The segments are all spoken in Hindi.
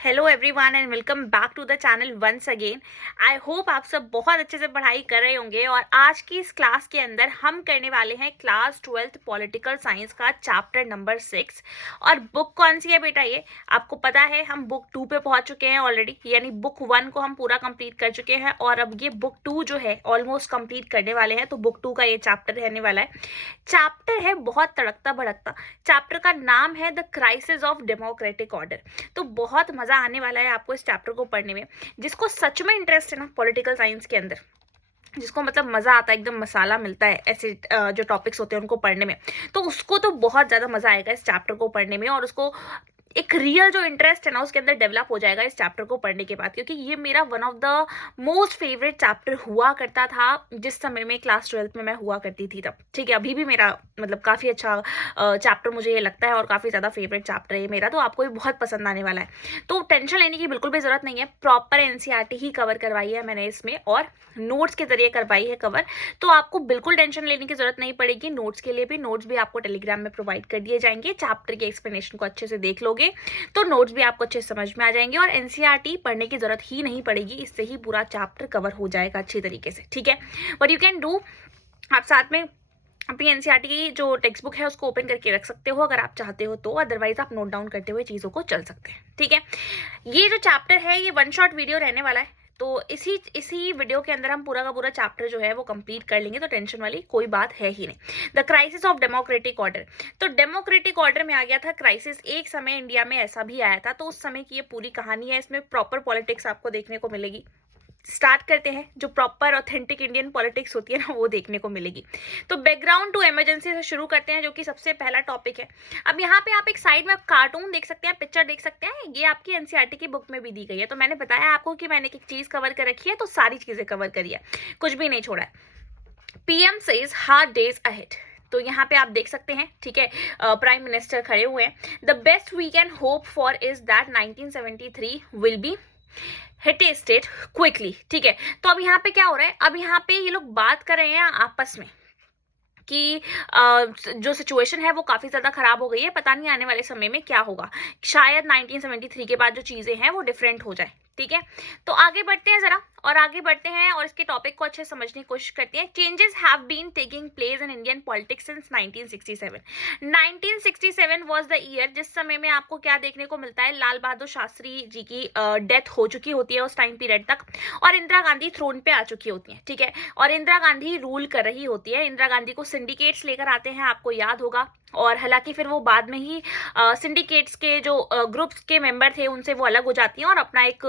Hello everyone and welcome back to the channel once again. I hope आप सब बहुत अच्छे से पढ़ाई कर रहे होंगे और आज की इस क्लास के अंदर हम करने वाले हैं क्लास 12th पॉलिटिकल साइंस का चैप्टर नंबर 6। और बुक कौन सी है बेटा? ये आपको पता है, हम बुक 2 पे पहुंच चुके हैं ऑलरेडी, यानी बुक 1 को हम पूरा कंप्लीट कर चुके हैं और अब ये बुक 2 जो है ऑलमोस्ट कंप्लीट करने वाले हैं। तो बुक 2 का ये चैप्टर रहने वाला है। चैप्टर है बहुत तड़कता भड़कता। चैप्टर का नाम है the crisis of democratic order. तो बहुत मजा आने वाला है आपको इस चैप्टर को पढ़ने में। जिसको सच में इंटरेस्ट है ना पॉलिटिकल साइंस के अंदर, जिसको मतलब मजा आता है, एकदम मसाला मिलता है ऐसे जो टॉपिक्स होते हैं उनको पढ़ने में, तो उसको तो बहुत ज्यादा मजा आएगा इस चैप्टर को पढ़ने में। और उसको एक रियल जो इंटरेस्ट है ना उसके अंदर डेवलप हो जाएगा इस चैप्टर को पढ़ने के बाद, क्योंकि ये मेरा one of the most favourite chapter हुआ करता था जिस समय में क्लास 12th में मैं हुआ करती थी तब। ठीक है, अभी भी मेरा मतलब काफ़ी अच्छा चैप्टर मुझे ये लगता है और काफ़ी ज़्यादा फेवरेट चैप्टर है मेरा, तो आपको भी बहुत पसंद आने वाला है। तो टेंशन लेने की बिल्कुल भी ज़रूरत नहीं है, प्रॉपर एनसीईआरटी ही कवर करवाई है मैंने इसमें और नोट्स के जरिए करवाई है कवर। तो आपको बिल्कुल टेंशन लेने की जरूरत नहीं पड़ेगी। नोट्स के लिए भी नोट्स भी आपको टेलीग्राम में प्रोवाइड कर दिए जाएंगे। चैप्टर के एक्सप्लेनेशन को अच्छे से देख लोगे तो नोट्स भी आपको अच्छे समझ में आ जाएंगे और एनसीईआरटी पढ़ने की जरूरत ही नहीं पड़ेगी, इससे ही पूरा चैप्टर कवर हो जाएगा अच्छी तरीके से। ठीक है, बट यू कैन डू, आप साथ में अपनी एनसीईआरटी की जो टेक्स्ट बुक है उसको ओपन करके रख सकते हो अगर आप चाहते हो तो, अदरवाइज आप नोट डाउन करते हुए चीज़ों को चल सकते हैं। ठीक है, ये जो चैप्टर है ये वन शॉट वीडियो रहने वाला है, तो इसी वीडियो के अंदर हम पूरा का पूरा चैप्टर जो है वो कंप्लीट कर लेंगे, तो टेंशन वाली कोई बात है ही नहीं। The crisis of democratic order. तो डेमोक्रेटिक ऑर्डर में आ गया था क्राइसिस, एक समय इंडिया में ऐसा भी आया था, तो उस समय की ये पूरी कहानी है, इसमें प्रॉपर पॉलिटिक्स आपको देखने को मिलेगी। स्टार्ट करते हैं, जो प्रॉपर ऑथेंटिक इंडियन पॉलिटिक्स होती है ना वो देखने को मिलेगी। तो बैकग्राउंड टू इमरजेंसी से शुरू करते हैं, जो कि सबसे पहला टॉपिक है। अब यहाँ पे आप एक साइड में कार्टून देख सकते हैं, पिक्चर देख सकते हैं, ये आपकी एनसीईआरटी की बुक में भी दी गई है। तो मैंने बताया आपको कि मैंने एक चीज कवर कर रखी है, तो सारी चीजें कवर करी है, कुछ भी नहीं छोड़ा है। PM says hard days ahead. तो यहाँ पे आप देख सकते हैं, ठीक है, प्राइम मिनिस्टर खड़े हुए हैं। The best we can hope for is that 1973 will be hit a state quickly. ठीक है, तो अब यहाँ पे क्या हो रहा है, अब यहाँ पे ये लोग बात कर रहे हैं आपस में कि जो सिचुएशन है वो काफ़ी ज़्यादा ख़राब हो गई है, पता नहीं आने वाले समय में क्या होगा, शायद 1973 के बाद जो चीज़ें हैं वो डिफरेंट हो जाए। ठीक है, तो आगे बढ़ते हैं ज़रा और आगे बढ़ते हैं और इसके टॉपिक को अच्छे समझने की कोशिश करते हैं। Changes have been taking place in Indian politics since 1967। 1967 was the year जिस समय में आपको क्या देखने को मिलता है, लाल बहादुर शास्त्री जी की डेथ हो चुकी होती है उस टाइम पीरियड तक, और इंदिरा गांधी थ्रोन पे आ चुकी होती है। ठीक है, और इंदिरा गांधी रूल कर रही होती है। इंदिरा गांधी को सिंडिकेट्स लेकर आते हैं, आपको याद होगा, और हालांकि फिर वो बाद में ही सिंडिकेट्स के जो ग्रुप्स के मेंबर थे उनसे वो अलग हो जाती हैं और अपना एक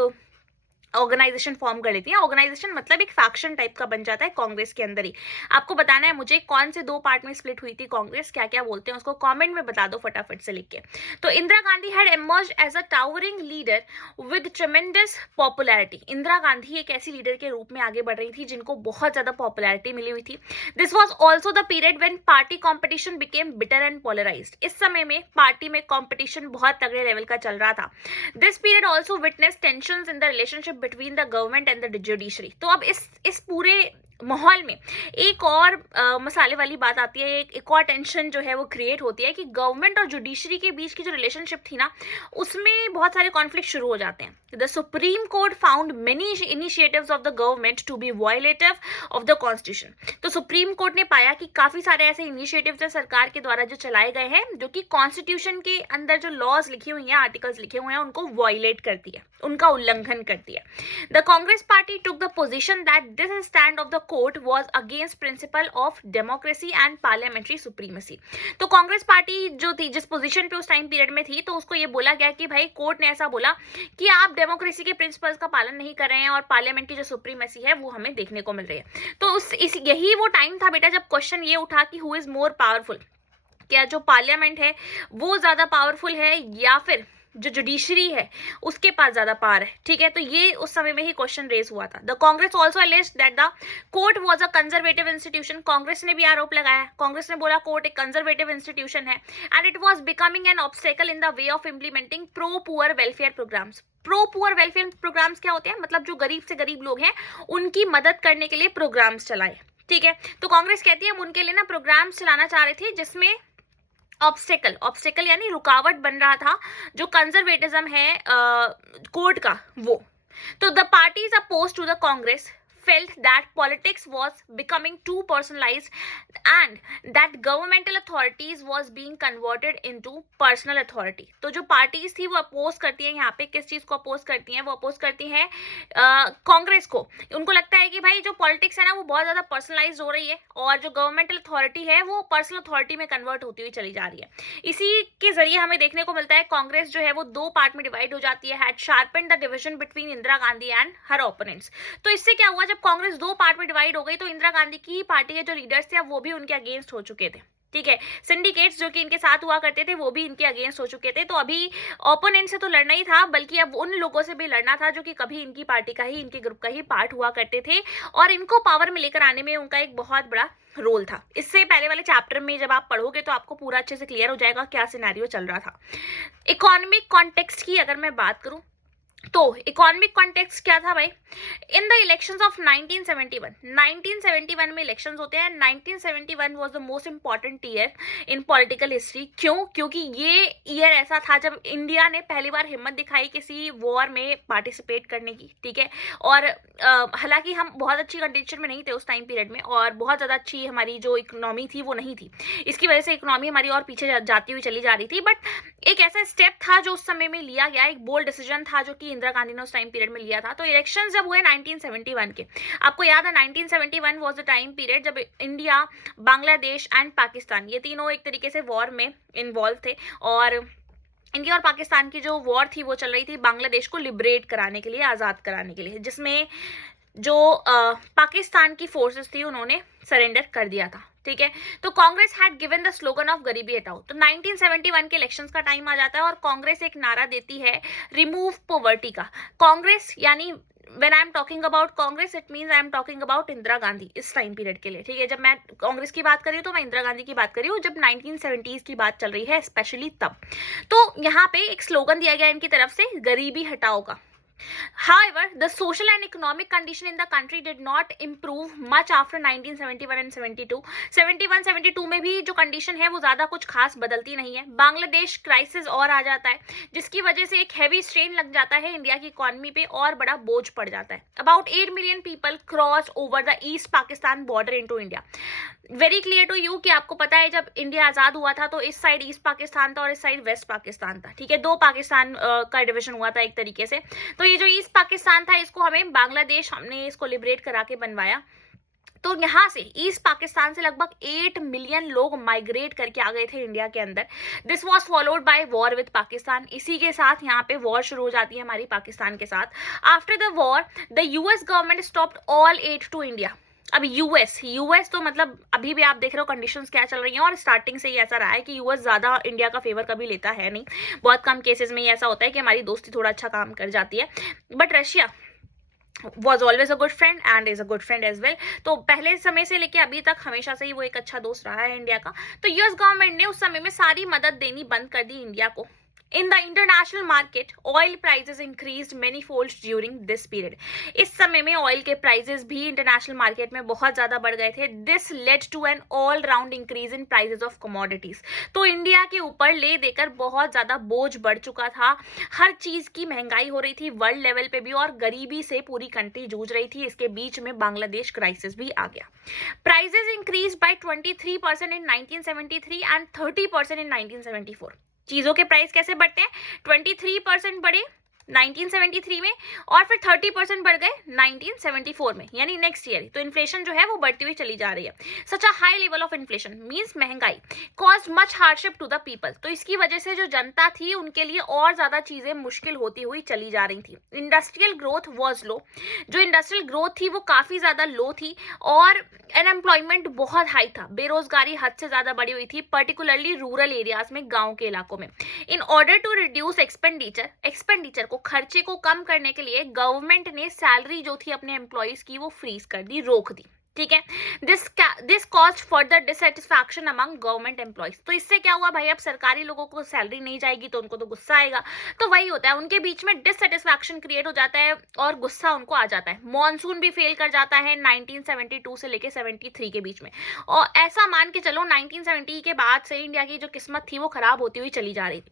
ऑर्गेनाइजेशन फॉर्म कर लेती है। ऑर्गेनाइजेशन मतलब एक फैक्शन टाइप का बन जाता है कांग्रेस के अंदर ही। आपको बताना है मुझे कौन से 2 पार्ट में स्प्लिट हुई थी कांग्रेस, क्या क्या बोलते हैं उसको कमेंट में बता दो फटाफट से लिख के। तो Indira Gandhi had emerged as a towering leader with tremendous popularity. Indira Gandhi एक ऐसी लीडर के रूप में आगे बढ़ रही थी जिनको बहुत ज्यादा पॉपुलैरिटी मिली हुई थी। This was also the period when party competition became bitter and polarised. इस समय में पार्टी में कॉम्पिटिशन बहुत तगड़े लेवल का चल रहा था। This period also witness tension in the relationship between the government and the judiciary. तो अब इस पूरे माहौल में एक और मसाले वाली बात आती है, एक और टेंशन जो है वो क्रिएट होती है कि गवर्नमेंट और जुडिशरी के बीच की जो रिलेशनशिप थी ना उसमें बहुत सारे कॉन्फ्लिक्ट शुरू हो जाते हैं। The supreme Court found many initiatives of the government to be violative of the constitution. तो सुप्रीम कोर्ट ने पाया कि काफी सारे ऐसे इनिशिएटिव्स सरकार के द्वारा जो चलाए गए हैं जो कि कॉन्स्टिट्यूशन के अंदर जो लॉज लिखी हुई हैं, आर्टिकल्स लिखे हुए हैं, उनको वायलेट करती है, उनका उल्लंघन करती है। The Congress party took the position that this stand of the court was against principle of democracy and parliamentary supremacy। तो कांग्रेस पार्टी जो थी, जिस पोजीशन पे उस टाइम पीरियड में थी, तो उसको ये बोला गया कि भाई कोर्ट ने ऐसा बोला कि आप डेमोक्रेसी के प्रिंसिपल्स का पालन नहीं कर रहे हैं और पार्लियामेंट की जो सुप्रीमेसी है वो हमें देखने को मिल रही है। तो यही वो टाइम था बेटा जब क्वेश्चन ये उठा कि हु इज मोर पावरफुल, क्या जो पार्लियामेंट है वो ज्यादा पावरफुल है या फिर जो जुडिशरी है उसके पास ज्यादा पावर है। ठीक है, तो ये उस समय में ही क्वेश्चन रेज हुआ था। The Congress also alleged that the court was a conservative institution. Congress ने भी आरोप लगाया, कांग्रेस ने बोला कोर्ट एक कंजर्वेटिव इंस्टीट्यूशन है and it was becoming an obstacle in the way of implementing pro poor welfare programmes. Pro poor welfare programmes क्या होते हैं, मतलब जो गरीब से गरीब लोग हैं उनकी मदद करने के लिए प्रोग्राम्स चलाए। ठीक है, तो कांग्रेस कहती है हम उनके लिए ना प्रोग्राम्स चलाना चाह रहे थे जिसमें ऑब्स्टेकल यानी रुकावट बन रहा था जो कंजर्वेटिज्म है, कोर्ट का वो। तो the parties oppose to the Congress felt that politics was becoming too personalized and that governmental authorities was being converted into personal authority। तो जो पार्टीज थी वो अपोज करती है, यहाँ पे किस चीज को अपोज करती हैं? वो अपोज करती हैं कांग्रेस को। उनको लगता है कि भाई जो पॉलिटिक्स है ना वो बहुत ज्यादा पर्सनलाइज हो रही है और जो गवर्नमेंटल अथॉरिटी है वो पर्सनल अथॉरिटी में कन्वर्ट होती हुई चली जा रही है। इसी के जरिए हमें देखने को मिलता है कांग्रेस जो है वो दो पार्ट में डिवाइड हो जाती है, had sharpened the division between Indira Gandhi and her opponents. तो इससे क्या हुआ, जब कांग्रेस दो पार्ट में डिवाइड हो गई तो इंदिरा गांधी की ही पार्टी के जो लीडर्स थे वो भी उनके अगेंस्ट हो चुके थे। ठीक है, सिंडिकेट्स जो कि इनके साथ हुआ करते थे वो भी इनके अगेंस्ट हो चुके थे। तो अभी ओपोनेंट से तो लड़ना ही था, बल्कि अब उन लोगों से भी लड़ना था जो कि कभी इनकी पार्टी का ही, इनके ग्रुप का ही पार्ट हुआ करते थे और इनको पावर में लेकर आने में उनका एक बहुत बड़ा रोल था। इससे पहले वाले चैप्टर में जब आप पढ़ोगे तो आपको पूरा अच्छे से क्लियर हो जाएगा क्या सिनेरियो चल रहा था। इकोनॉमिक कॉन्टेक्स्ट की अगर मैं बात करूं तो इकोनॉमिक कॉन्टेक्स्ट क्या था भाई? इन द इलेक्शंस ऑफ 1971 में इलेक्शंस होते हैं। 1971 was the most important year in political history. क्यों? क्योंकि ये ईयर ऐसा था जब इंडिया ने पहली बार हिम्मत दिखाई किसी वॉर में पार्टिसिपेट करने की। ठीक है, और हालांकि हम बहुत अच्छी कंडीशन में नहीं थे उस टाइम पीरियड में और बहुत ज़्यादा अच्छी हमारी जो इकोनॉमी थी वो नहीं थी। इसकी वजह से इकोनॉमी हमारी और पीछे जाती हुई चली जा रही थी। बट एक ऐसा स्टेप था जो उस समय में लिया गया, एक बोल्ड डिसीजन था जो कि इंदिरा गांधी ने उस टाइम पीरियड में लिया था। तो इलेक्शन जब हुए 1971 के, आपको याद है 1971 वाज द टाइम पीरियड जब इंडिया, बांग्लादेश एंड पाकिस्तान ये तीनों एक तरीके से वॉर में इन्वॉल्व थे और इंडिया और पाकिस्तान की जो वॉर थी वो चल रही थी बांग्लादेश को लिबरेट कराने के लिए, आज़ाद कराने के लिए, जिसमें जो पाकिस्तान की फोर्सेस थी उन्होंने सरेंडर कर दिया था। ठीक है, तो Congress had given the slogan of गरीबी हटाओ। तो 1971 के इलेक्शंस का टाइम आ जाता है और कांग्रेस एक नारा देती है रिमूव पॉवर्टी का। कांग्रेस यानी when I am talking about Congress it means I am talking about Indira Gandhi इस टाइम पीरियड के लिए। ठीक है, जब मैं कांग्रेस की बात कर रही हूँ तो मैं इंदिरा गांधी की बात कर रही हूँ जब 1970s की बात चल रही है स्पेशली तब। तो यहाँ पे एक स्लोगन दिया गया इनकी तरफ से गरीबी हटाओ का। However, the social and economic condition in the country did not improve much after 1971 and 72. 71-72 में भी जो कंडीशन है वो ज़्यादा कुछ खास बदलती नहीं है। बांग्लादेश क्राइसिस और आ जाता है जिसकी वजह से एक हैवी स्ट्रेन लग जाता है इंडिया की इकोनॉमी पे और बड़ा बोझ पड़ जाता है। About 8 million people cross over the east Pakistan border into India. Very clear to you कि आपको पता है जब इंडिया आज़ाद हुआ था तो इस साइड ईस्ट पाकिस्तान था और इस साइड वेस्ट पाकिस्तान था। ठीक है, दो पाकिस्तान का डिवीजन हुआ था एक तरीके से। तो ये जो ईस्ट पाकिस्तान था इसको हमें बांग्लादेश, हमने इसको लिबरेट करा के बनवाया। तो यहाँ से ईस्ट पाकिस्तान से लगभग 8 मिलियन लोग माइग्रेट करके आ गए थे इंडिया के अंदर। This was followed by war with Pakistan. इसी के साथ यहाँ पे वॉर शुरू हो जाती है हमारी पाकिस्तान के साथ। After the war the US government stopped all aid to India. अब यूएस तो मतलब अभी भी आप देख रहे हो कंडीशंस क्या चल रही हैं और स्टार्टिंग से ही ऐसा रहा है कि यूएस ज़्यादा इंडिया का फेवर कभी लेता है नहीं। बहुत कम केसेस में ही ऐसा होता है कि हमारी दोस्ती थोड़ा अच्छा काम कर जाती है। But Russia was always a good friend and is a good friend as well. तो पहले समय से लेके अभी तक हमेशा से ही वो एक अच्छा दोस्त रहा है इंडिया का। तो यूएस गवर्नमेंट ने उस समय में सारी मदद देनी बंद कर दी इंडिया को। In the international market, oil prices increased many folds during this period. इस समय में ऑयल के प्राइसेस भी इंटरनेशनल मार्केट में बहुत ज़्यादा बढ़ गए थे। This led to an all round increase in prices of commodities. तो इंडिया के ऊपर ले देकर बहुत ज़्यादा बोझ बढ़ चुका था। हर चीज़ की महंगाई हो रही थी वर्ल्ड लेवल पे भी और गरीबी से पूरी कंट्री जूझ रही थी। इसके बीच में बांग्लादेश क्राइसिस भी आ गया। Prices increased by 23% in 1973 and 30% in 1974. चीजों के प्राइस कैसे बढ़ते हैं? 23% बढ़े 1973 में और फिर 30% बढ़ गए 1974 में, यानी नेक्स्ट ईयर। तो इन्फ्लेशन जो है वो बढ़ती हुई चली जा रही है। Such a high level of inflation means महंगाई cause much hardship to the people. तो इसकी वजह से जो जनता थी उनके लिए और ज्यादा चीजें मुश्किल होती हुई चली जा रही थी। इंडस्ट्रियल ग्रोथ वॉज लो। जो इंडस्ट्रियल ग्रोथ थी वो काफी ज्यादा लो थी और अनएम्प्लॉयमेंट बहुत हाई था। बेरोजगारी हद से ज्यादा बढ़ी हुई थी, पर्टिकुलरली रूरल एरियाज में, गाँव के इलाकों में। In order to reduce expenditure को, खर्चे को कम करने के लिए गवर्नमेंट ने सैलरी जो थी अपने एम्प्लॉइज की वो फ्रीज कर दी, रोक दी। ठीक है, this cause further dissatisfaction among government employees. तो इससे क्या हुआ भाई, अब सरकारी लोगों को सैलरी नहीं जाएगी तो उनको तो गुस्सा आएगा। तो वही होता है, उनके बीच में डिससेटिस्फैक्शन क्रिएट हो जाता है और गुस्सा उनको आ जाता है। मॉनसून भी फेल कर जाता है 1972 से लेके 73 के बीच में। और ऐसा मान के चलो 1970 के बाद से इंडिया की जो किस्मत थी वो खराब होती हुई चली जा रही थी।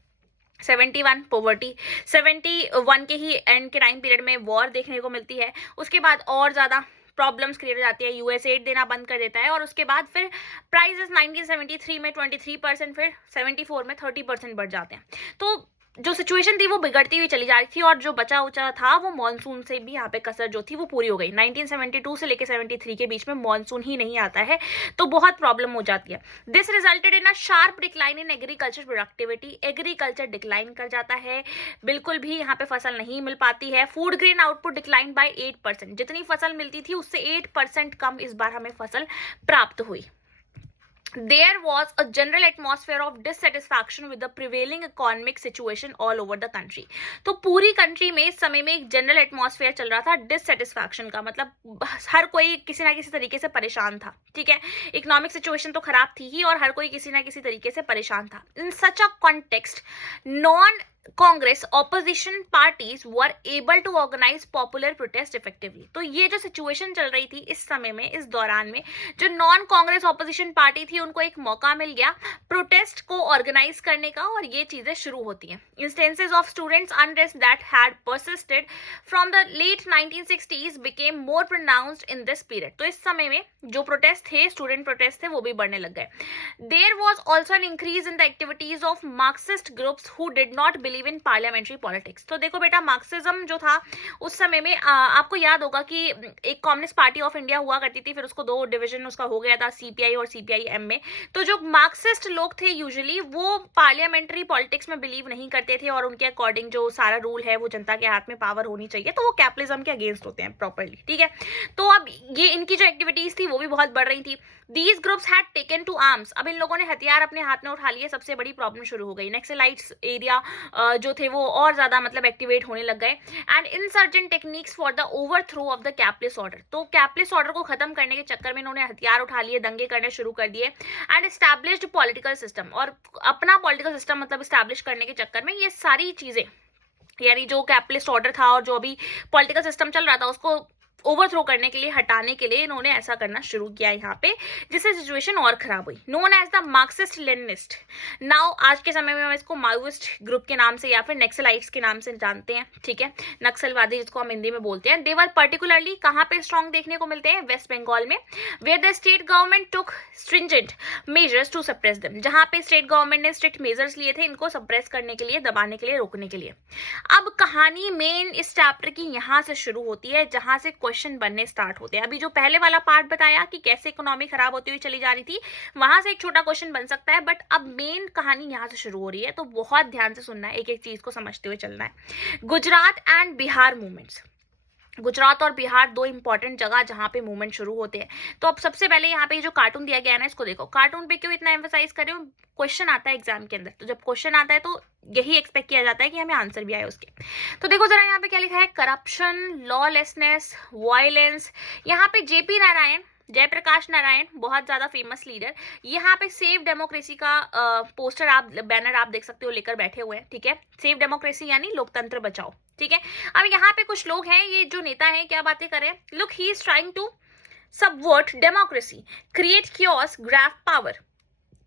71 पॉवर्टी, 71 के ही एंड के टाइम पीरियड में वॉर देखने को मिलती है। उसके बाद और ज़्यादा प्रॉब्लम्स क्रिएट हो जाती है, यूएस एड देना बंद कर देता है और उसके बाद फिर प्राइसेस 1973 में 23%, फिर 74 में 30% बढ़ जाते हैं। तो जो सिचुएशन थी वो बिगड़ती हुई चली जा रही थी और जो बचा उचा था वो मानसून से भी यहाँ पे कसर जो थी वो पूरी हो गई। 1972 से लेकर 73 के बीच में मानसून ही नहीं आता है, तो बहुत प्रॉब्लम हो जाती है। This resulted in a sharp decline in agriculture productivity. Agriculture decline कर जाता है, बिल्कुल भी यहाँ पे फसल नहीं मिल पाती है। Food grain output decline by 8%। जितनी फसल मिलती थी उससे 8% कम इस बार हमें फसल प्राप्त हुई। There was a general atmosphere of dissatisfaction with the prevailing economic situation all over the country. तो पूरी कंट्री में इस समय में एक जनरल एटमॉस्फेयर चल रहा था डिससेटिस्फैक्शन का, मतलब हर कोई किसी ना किसी तरीके से परेशान था। ठीक है, इकोनॉमिक सिचुएशन तो खराब थी ही और हर कोई किसी ना किसी तरीके से परेशान था। In such a context non Congress opposition parties were able to organise popular protest effectively. तो ये जो सिचुएशन चल रही थी इस समय में, इस दौरान में जो नॉन कांग्रेस ऑपोजिशन पार्टी थी उनको एक मौका मिल गया प्रोटेस्ट को ऑर्गेनाइज करने का और ये चीजें शुरू होती हैं। Instances of students unrest that had persisted from the late 1960s became more pronounced in this period. तो इस समय में जो प्रोटेस्ट थे, स्टूडेंट प्रोटेस्ट थे, वो भी बढ़ने लग गए। There was also an increase in the activities of Marxist groups who did not believe in parliamentary politics. तो देखो बेटा, मार्क्सिज्म जो था उस समय में आपको याद होगा कि एक कम्युनिस्ट पार्टी ऑफ इंडिया हुआ करती थी, फिर उसको दो डिवीजन उसका हो गया था, सीपीआई और सीपीआईएम में। तो जो मार्क्सिस्ट लोग थे यूजुअली वो पार्लियामेंट्री पॉलिटिक्स में बिलीव नहीं करते थे और उनके अकॉर्डिंग जो सारा रूल है वो जनता के हाथ में पावर होनी चाहिए, तो वो कैपिटलिज्म के अगेंस्ट होते हैं प्रॉपरली। ठीक है, तो अब ये इनकी जो एक्टिविटीज थी वो भी बहुत बढ़ रही थी। These groups had taken to arms. अब इन लोगों ने हथियार अपने हाथ में उठा लिए, सबसे बड़ी प्रॉब्लम शुरू हो गई। नक्सलाइट्स एरिया जो थे वो और ज्यादा मतलब एक्टिवेट होने लग गए। And insurgent techniques for the overthrow of the capitalist order. तो कैपिटलिस्ट ऑर्डर को खत्म करने के चक्कर में इन्होंने हथियार उठा लिए, दंगे करने शुरू कर दिए। एंड एस्टैब्लिश्ड पॉलिटिकल सिस्टम, और अपना पॉलिटिकल सिस्टम मतलब एस्टैब्लिश करने के चक्कर में ये सारी चीजें, यानी जो कैपिटलिस्ट ऑर्डर था और जो अभी पॉलिटिकल सिस्टम चल रहा था उसको ओवरथ्रो करने के लिए, हटाने के लिए इन्होंने ऐसा करना शुरू किया यहाँ पे, जिससे सिचुएशन और खराब हुई। Known as the Marxist Leninist. Now आज के समय में हम इसको माओइस्ट ग्रुप के नाम से या फिर नक्सलाइट्स के नाम से जानते हैं। ठीक है, नक्सलवादी जिसको हम हिंदी में बोलते हैं। दे वर पर्टिकुलरली कहाँ पे स्ट्रॉन्ग देखने को मिलते हैं? वेस्ट बंगाल में, where the state government took stringent measures to suppress them. जहाँ पे स्टेट गवर्नमेंट ने स्ट्रिक्ट मेजर्स लिए थे इनको सप्रेस करने के लिए, दबाने के लिए, रोकने के लिए। अब कहानी मेन इस चैप्टर की यहाँ से शुरू होती है जहाँ से क्वेश्चन बनने स्टार्ट होते हैं। अभी जो पहले वाला पार्ट बताया कि कैसे इकोनॉमी खराब होती हुई चली जा रही थी, वहां से एक छोटा क्वेश्चन बन सकता है, बट अब मेन कहानी यहाँ से शुरू हो रही है, तो बहुत ध्यान से सुनना है, एक एक चीज को समझते हुए चलना है। Gujarat and Bihar movements. गुजरात और बिहार दो इंपॉर्टेंट जगह जहां पे मूवमेंट शुरू होते हैं। तो अब सबसे पहले यहाँ पे जो कार्टून दिया गया है ना, इसको देखो। कार्टून पे क्यों इतना एम्फसाइज कर रही हूँ? क्वेश्चन आता है एग्जाम के अंदर, तो जब क्वेश्चन आता है तो यही एक्सपेक्ट किया जाता है कि हमें आंसर भी आए उसके। तो देखो जरा यहाँ पे क्या लिखा है, करप्शन, लॉलेसनेस, वायलेंस। यहाँ पे जेपी नारायण, जयप्रकाश नारायण, बहुत ज्यादा फेमस लीडर, यहाँ पे सेव डेमोक्रेसी का पोस्टर आप, बैनर आप देख सकते हो, लेकर बैठे हुए हैं। ठीक है, सेव डेमोक्रेसी यानी लोकतंत्र बचाओ। ठीक है, अब यहाँ पे कुछ लोग हैं, ये जो नेता है क्या बातें करें, look he is trying to subvert democracy, create chaos, grab power.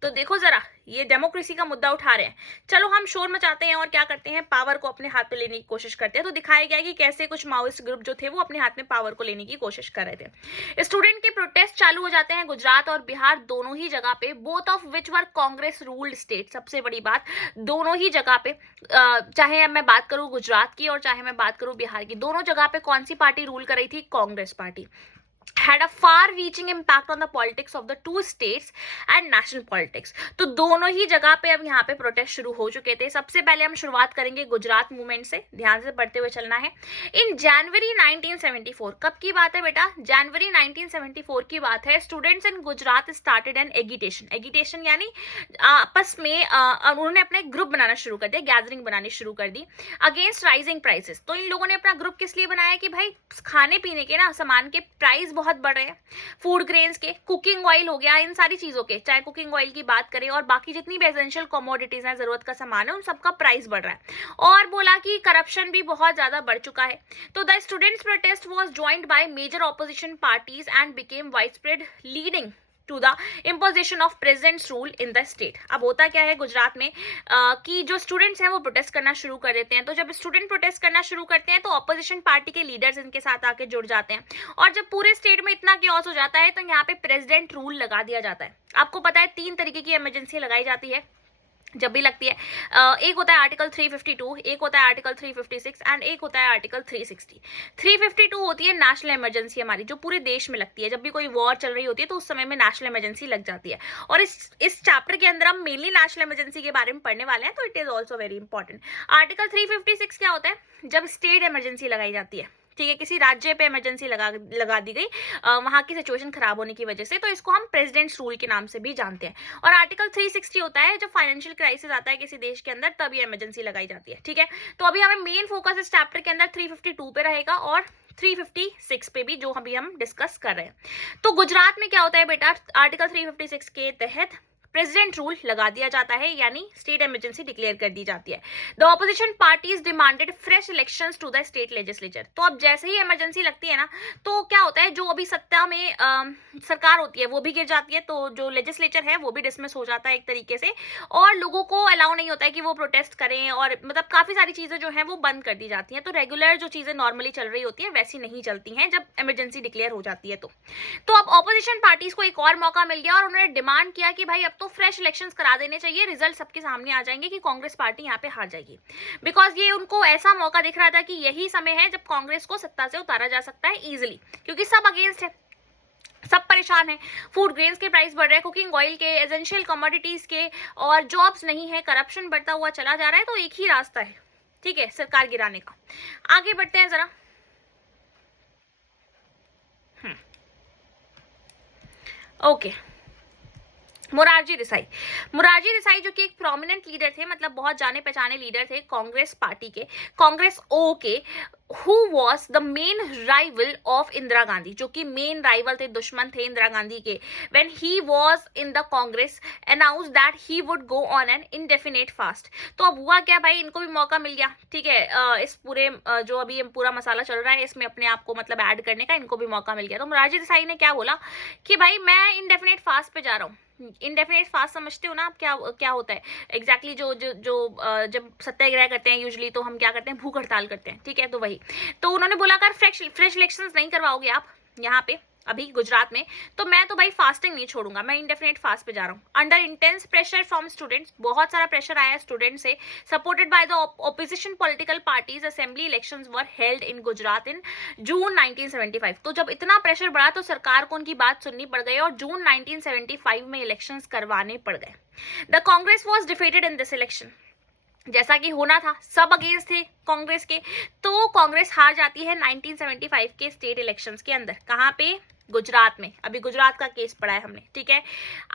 तो देखो जरा, ये डेमोक्रेसी का मुद्दा उठा रहे हैं, चलो हम शोर मचाते हैं और क्या करते हैं, पावर को अपने हाथ में लेने की कोशिश करते हैं। तो दिखाया गया कि कैसे कुछ माओइस्ट ग्रुप जो थे वो अपने हाथ में पावर को लेने की कोशिश कर रहे थे। स्टूडेंट के प्रोटेस्ट चालू हो जाते हैं गुजरात और बिहार दोनों ही जगह पे, both of which were Congress ruled state. सबसे बड़ी बात, दोनों ही जगह पे, चाहे मैं बात करूं गुजरात की और चाहे मैं बात करूं बिहार की, दोनों जगह पे कौन सी पार्टी रूल कर रही थी? Congress party. had a far-reaching impact on the politics of the two states and national politics। तो दोनों ही जगह पे अब यहाँ पे प्रोटेस्ट शुरू हो चुके थे। सबसे पहले हम शुरुआत करेंगे गुजरात मूवमेंट से, ध्यान से पढ़ते हुए चलना है। इन जनवरी 1974, कब की बात है बेटा? जनवरी 1974 की बात है। Students in Gujarat started an agitation. Agitation यानी आपस में उन्होंने अपना एक ग्रुप बनाना शुरू कर दिया, गैदरिंग बनानी शुरू कर दी अगेंस्ट राइजिंग प्राइसेस। तो इन लोगों ने अपना ग्रुप किस लिए बनाया कि भाई खाने पीने के ना सामान के प्राइस बहुत बढ़ रहे हैं, फूड ग्रेन्स के, कुकिंग ऑयल हो गया, इन सारी चीजों के, चाहे कुकिंग ऑयल की बात करें और बाकी जितनी भी एसेंशियल कमोडिटीज हैं, जरूरत का सामान है, उन सबका प्राइस बढ़ रहा है। और बोला कि करप्शन भी बहुत ज्यादा बढ़ चुका है। तो the students protest was joined by major opposition parties and became widespread leading to the imposition of president's rule in the state. अब होता क्या है गुजरात में कि जो स्टूडेंट्स हैं वो प्रोटेस्ट करना शुरू कर देते हैं। तो जब स्टूडेंट प्रोटेस्ट करना शुरू करते हैं तो ऑपोजिशन पार्टी के लीडर्स इनके साथ आके जुड़ जाते हैं, और जब पूरे स्टेट में इतना क्योस हो जाता है तो यहाँ पे प्रेसिडेंट रूल लगा दिया जाता है। आपको पता है 3 तरीके की इमरजेंसी लगाई जाती है जब भी लगती है। एक होता है आर्टिकल 352, एक होता है आर्टिकल 356 एंड एक होता है आर्टिकल 360। 352 होती है नेशनल इमरजेंसी हमारी, जो पूरे देश में लगती है। जब भी कोई वॉर चल रही होती है तो उस समय में नेशनल इमरजेंसी लग जाती है, और इस चैप्टर के अंदर हम मेनली नेशनल इमरजेंसी के बारे में पढ़ने वाले हैं, तो it is also very important. Article 356 क्या होता है? जब स्टेट इमरजेंसी लगाई जाती है, ठीक है, किसी राज्य पे इमरजेंसी लगा दी गई वहां की सिचुएशन खराब होने की वजह से, तो इसको हम प्रेसिडेंट्स रूल के नाम से भी जानते हैं। और आर्टिकल 360 होता है जब फाइनेंशियल क्राइसिस आता है किसी देश के अंदर, तब ये इमरजेंसी लगाई जाती है। ठीक है, तो अभी हमें मेन फोकस इस चैप्टर के अंदर 352 पे रहेगा और 356 पे भी, जो अभी हम डिस्कस कर रहे हैं। तो गुजरात में क्या होता है बेटा, आर्टिकल 356 के तहत प्रेसिडेंट रूल लगा दिया जाता है, यानी स्टेट इमरजेंसी डिक्लेयर कर दी जाती है। The opposition parties demanded fresh elections to the state legislature. तो अब जैसे ही इमरजेंसी लगती है ना, तो क्या होता है, जो अभी सत्ता में सरकार होती है वो भी गिर जाती है, तो जो लेजिस्लेचर है वो भी डिसमिस हो जाता है एक तरीके से, और लोगों को अलाउ नहीं होता है कि वो प्रोटेस्ट करें, और मतलब काफी सारी चीजें जो है वो बंद कर दी जाती हैं। तो रेगुलर जो चीजें नॉर्मली चल रही होती है वैसी नहीं चलती हैं जब इमरजेंसी डिक्लेयर हो जाती है। तो अब ऑपोजिशन पार्टीज को एक और मौका मिल गया और उन्होंने डिमांड किया कि भाई अब तो फ्रेश इलेक्शंस करा देने चाहिए, रिजल्ट सबके सामने आ जाएंगे कि कांग्रेस पार्टी यहाँ पे हार जाएगी। बिकॉज ये उनको ऐसा मौका दिख रहा था कि यही समय है जब कांग्रेस को सत्ता से उतारा जा सकता है इजिली, क्योंकि सब अगेंस्ट है, सब परेशान है। फूड ग्रेन्स के प्राइस बढ़ रहे हैं, कुकिंग ऑयल के, एसेंशियल कमोडिटीज के, और जॉब्स नहीं है, करप्शन बढ़ता हुआ चला जा रहा है। तो एक ही रास्ता है, ठीक है, सरकार गिराने का। आगे बढ़ते हैं जरा। ओके, मोरारजी देसाई जो कि एक प्रोमिनेंट लीडर थे, मतलब बहुत जाने पहचाने लीडर थे कांग्रेस पार्टी के, कांग्रेस ओ के, who was the main rival of Indira Gandhi, जो कि मेन राइवल थे, दुश्मन थे इंदिरा गांधी के। when he was in the Congress announced that he would go on an indefinite fast। तो अब हुआ क्या भाई, इनको भी मौका मिल गया, ठीक है, इस पूरे जो अभी पूरा मसाला चल रहा है इसमें अपने आप को मतलब ऐड करने का इनको भी मौका मिल गया। तो मोरारजी देसाई ने क्या बोला कि भाई मैं इंडेफिनेट फास्ट पे जा रहा हूँ। इंडेफिनेट फास्ट समझते हो ना आप, क्या होता है एग्जैक्टली? जब सत्याग्रह करते हैं यूजुअली तो हम क्या करते हैं, भूख हड़ताल करते हैं, ठीक है। तो वही, तो उन्होंने बोला अगर फ्रेश इलेक्शंस नहीं करवाओगे आप यहाँ पे अभी गुजरात में, तो मैं तो भाई फास्टिंग नहीं छोड़ूंगा, मैं इंडेफिनेट फास्ट पे जा रहा हूँ। Under intense pressure from students, बहुत सारा प्रेशर आया स्टूडेंट से, supported by the opposition political parties, assembly elections were held in Gujarat in June 1975। तो जब इतना प्रेशर बढ़ा तो सरकार को उनकी बात सुननी पड़ गई और जून 1975 में इलेक्शंस करवाने पड़ गए। The Congress was defeated in this election, जैसा कि होना था, सब अगेंस्ट थे कांग्रेस के, तो कांग्रेस हार जाती है 1975 के स्टेट इलेक्शंस के अंदर। कहाँ पे? गुजरात में। अभी गुजरात का केस पढ़ा है हमने, ठीक है।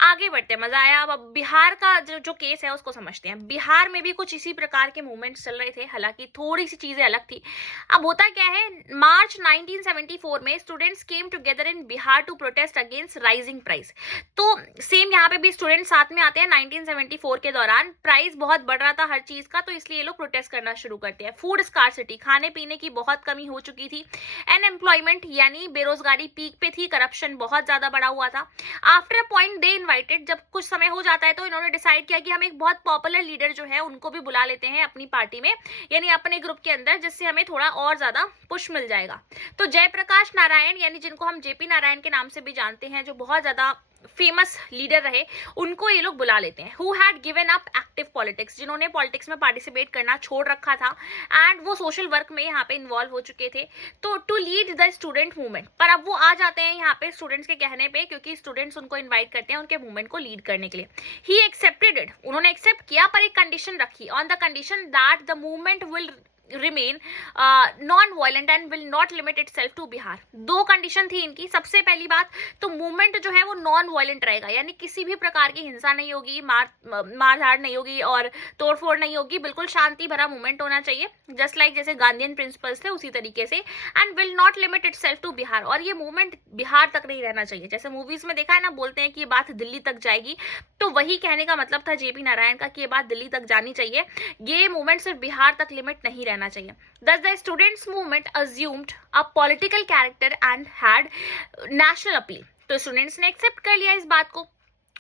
आगे बढ़ते हैं, मजा आया। अब बिहार का जो केस है उसको समझते हैं। बिहार में भी कुछ इसी प्रकार के मूवमेंट्स चल रहे थे, हालांकि थोड़ी सी चीजें अलग थी। अब होता क्या है, मार्च 1974 में students came together in Bihar to protest against rising price. तो सेम यहाँ पे भी स्टूडेंट्स साथ में आते हैं। 1974 के दौरान प्राइस बहुत बढ़ रहा था हर चीज का, तो इसलिए लोग प्रोटेस्ट करना शुरू करते हैं। फूड स्कार्सिटी, खाने पीने की बहुत कमी हो चुकी थी। अनएम्प्लॉयमेंट यानी बेरोजगारी पीक पे थी, करप्शन बहुत ज्यादा बढ़ा हुआ था। After a point they invited, जब कुछ समय हो जाता है तो इन्होंने डिसाइड किया कि हम एक बहुत पॉपुलर लीडर जो है उनको भी बुला लेते हैं अपनी पार्टी में, यानी अपने ग्रुप के अंदर, जिससे हमें थोड़ा और ज्यादा पुश मिल जाएगा। तो जयप्रकाश नारायण, यानी जिनको हम जेपी नारायण के नाम से भी जानते हैं, जो बहुत ज्यादा फेमस लीडर रहे, उनको ये लोग बुला लेते हैं। Who had given up active politics, जिन्होंने पॉलिटिक्स में पार्टिसिपेट करना छोड़ रखा था, एंड वो सोशल वर्क में यहाँ पे इन्वॉल्व हो चुके थे, तो to lead the student movement. पर अब वो आ जाते हैं यहाँ पे स्टूडेंट्स के कहने पे, क्योंकि स्टूडेंट्स उनको इन्वाइट करते हैं उनके मूवमेंट को लीड करने के लिए। ही एक्सेप्टेड इट, उन्होंने एक्सेप्ट किया, पर एक कंडीशन रखी, on the condition that the movement will remain non-violent and will not limit itself to Bihar. दो कंडीशन थी इनकी। सबसे पहली बात तो मूवमेंट जो है वो नॉन वायलेंट रहेगा, यानी किसी भी प्रकार की हिंसा नहीं होगी, मारधाड़ नहीं होगी और तोड़फोड़ नहीं होगी, बिल्कुल शांति भरा मूवमेंट होना चाहिए, जस्ट लाइक जैसे गांधीयन प्रिंसिपल्स थे उसी तरीके से। And will not limit itself to Bihar, और ये मूवमेंट बिहार तक नहीं रहना चाहिए। जैसे मूवीज में देखा है ना, बोलते हैं कि ये बात दिल्ली तक जाएगी, तो वही कहने का मतलब था जेपी नारायण का कि ये बात दिल्ली तक जानी चाहिए, ये मूवमेंट सिर्फ बिहार तक लिमिट नहीं रहना चाहिए। Thus the students movement assumed a political character and had national appeal। तो स्टूडेंट्स ने एक्सेप्ट कर लिया इस बात को,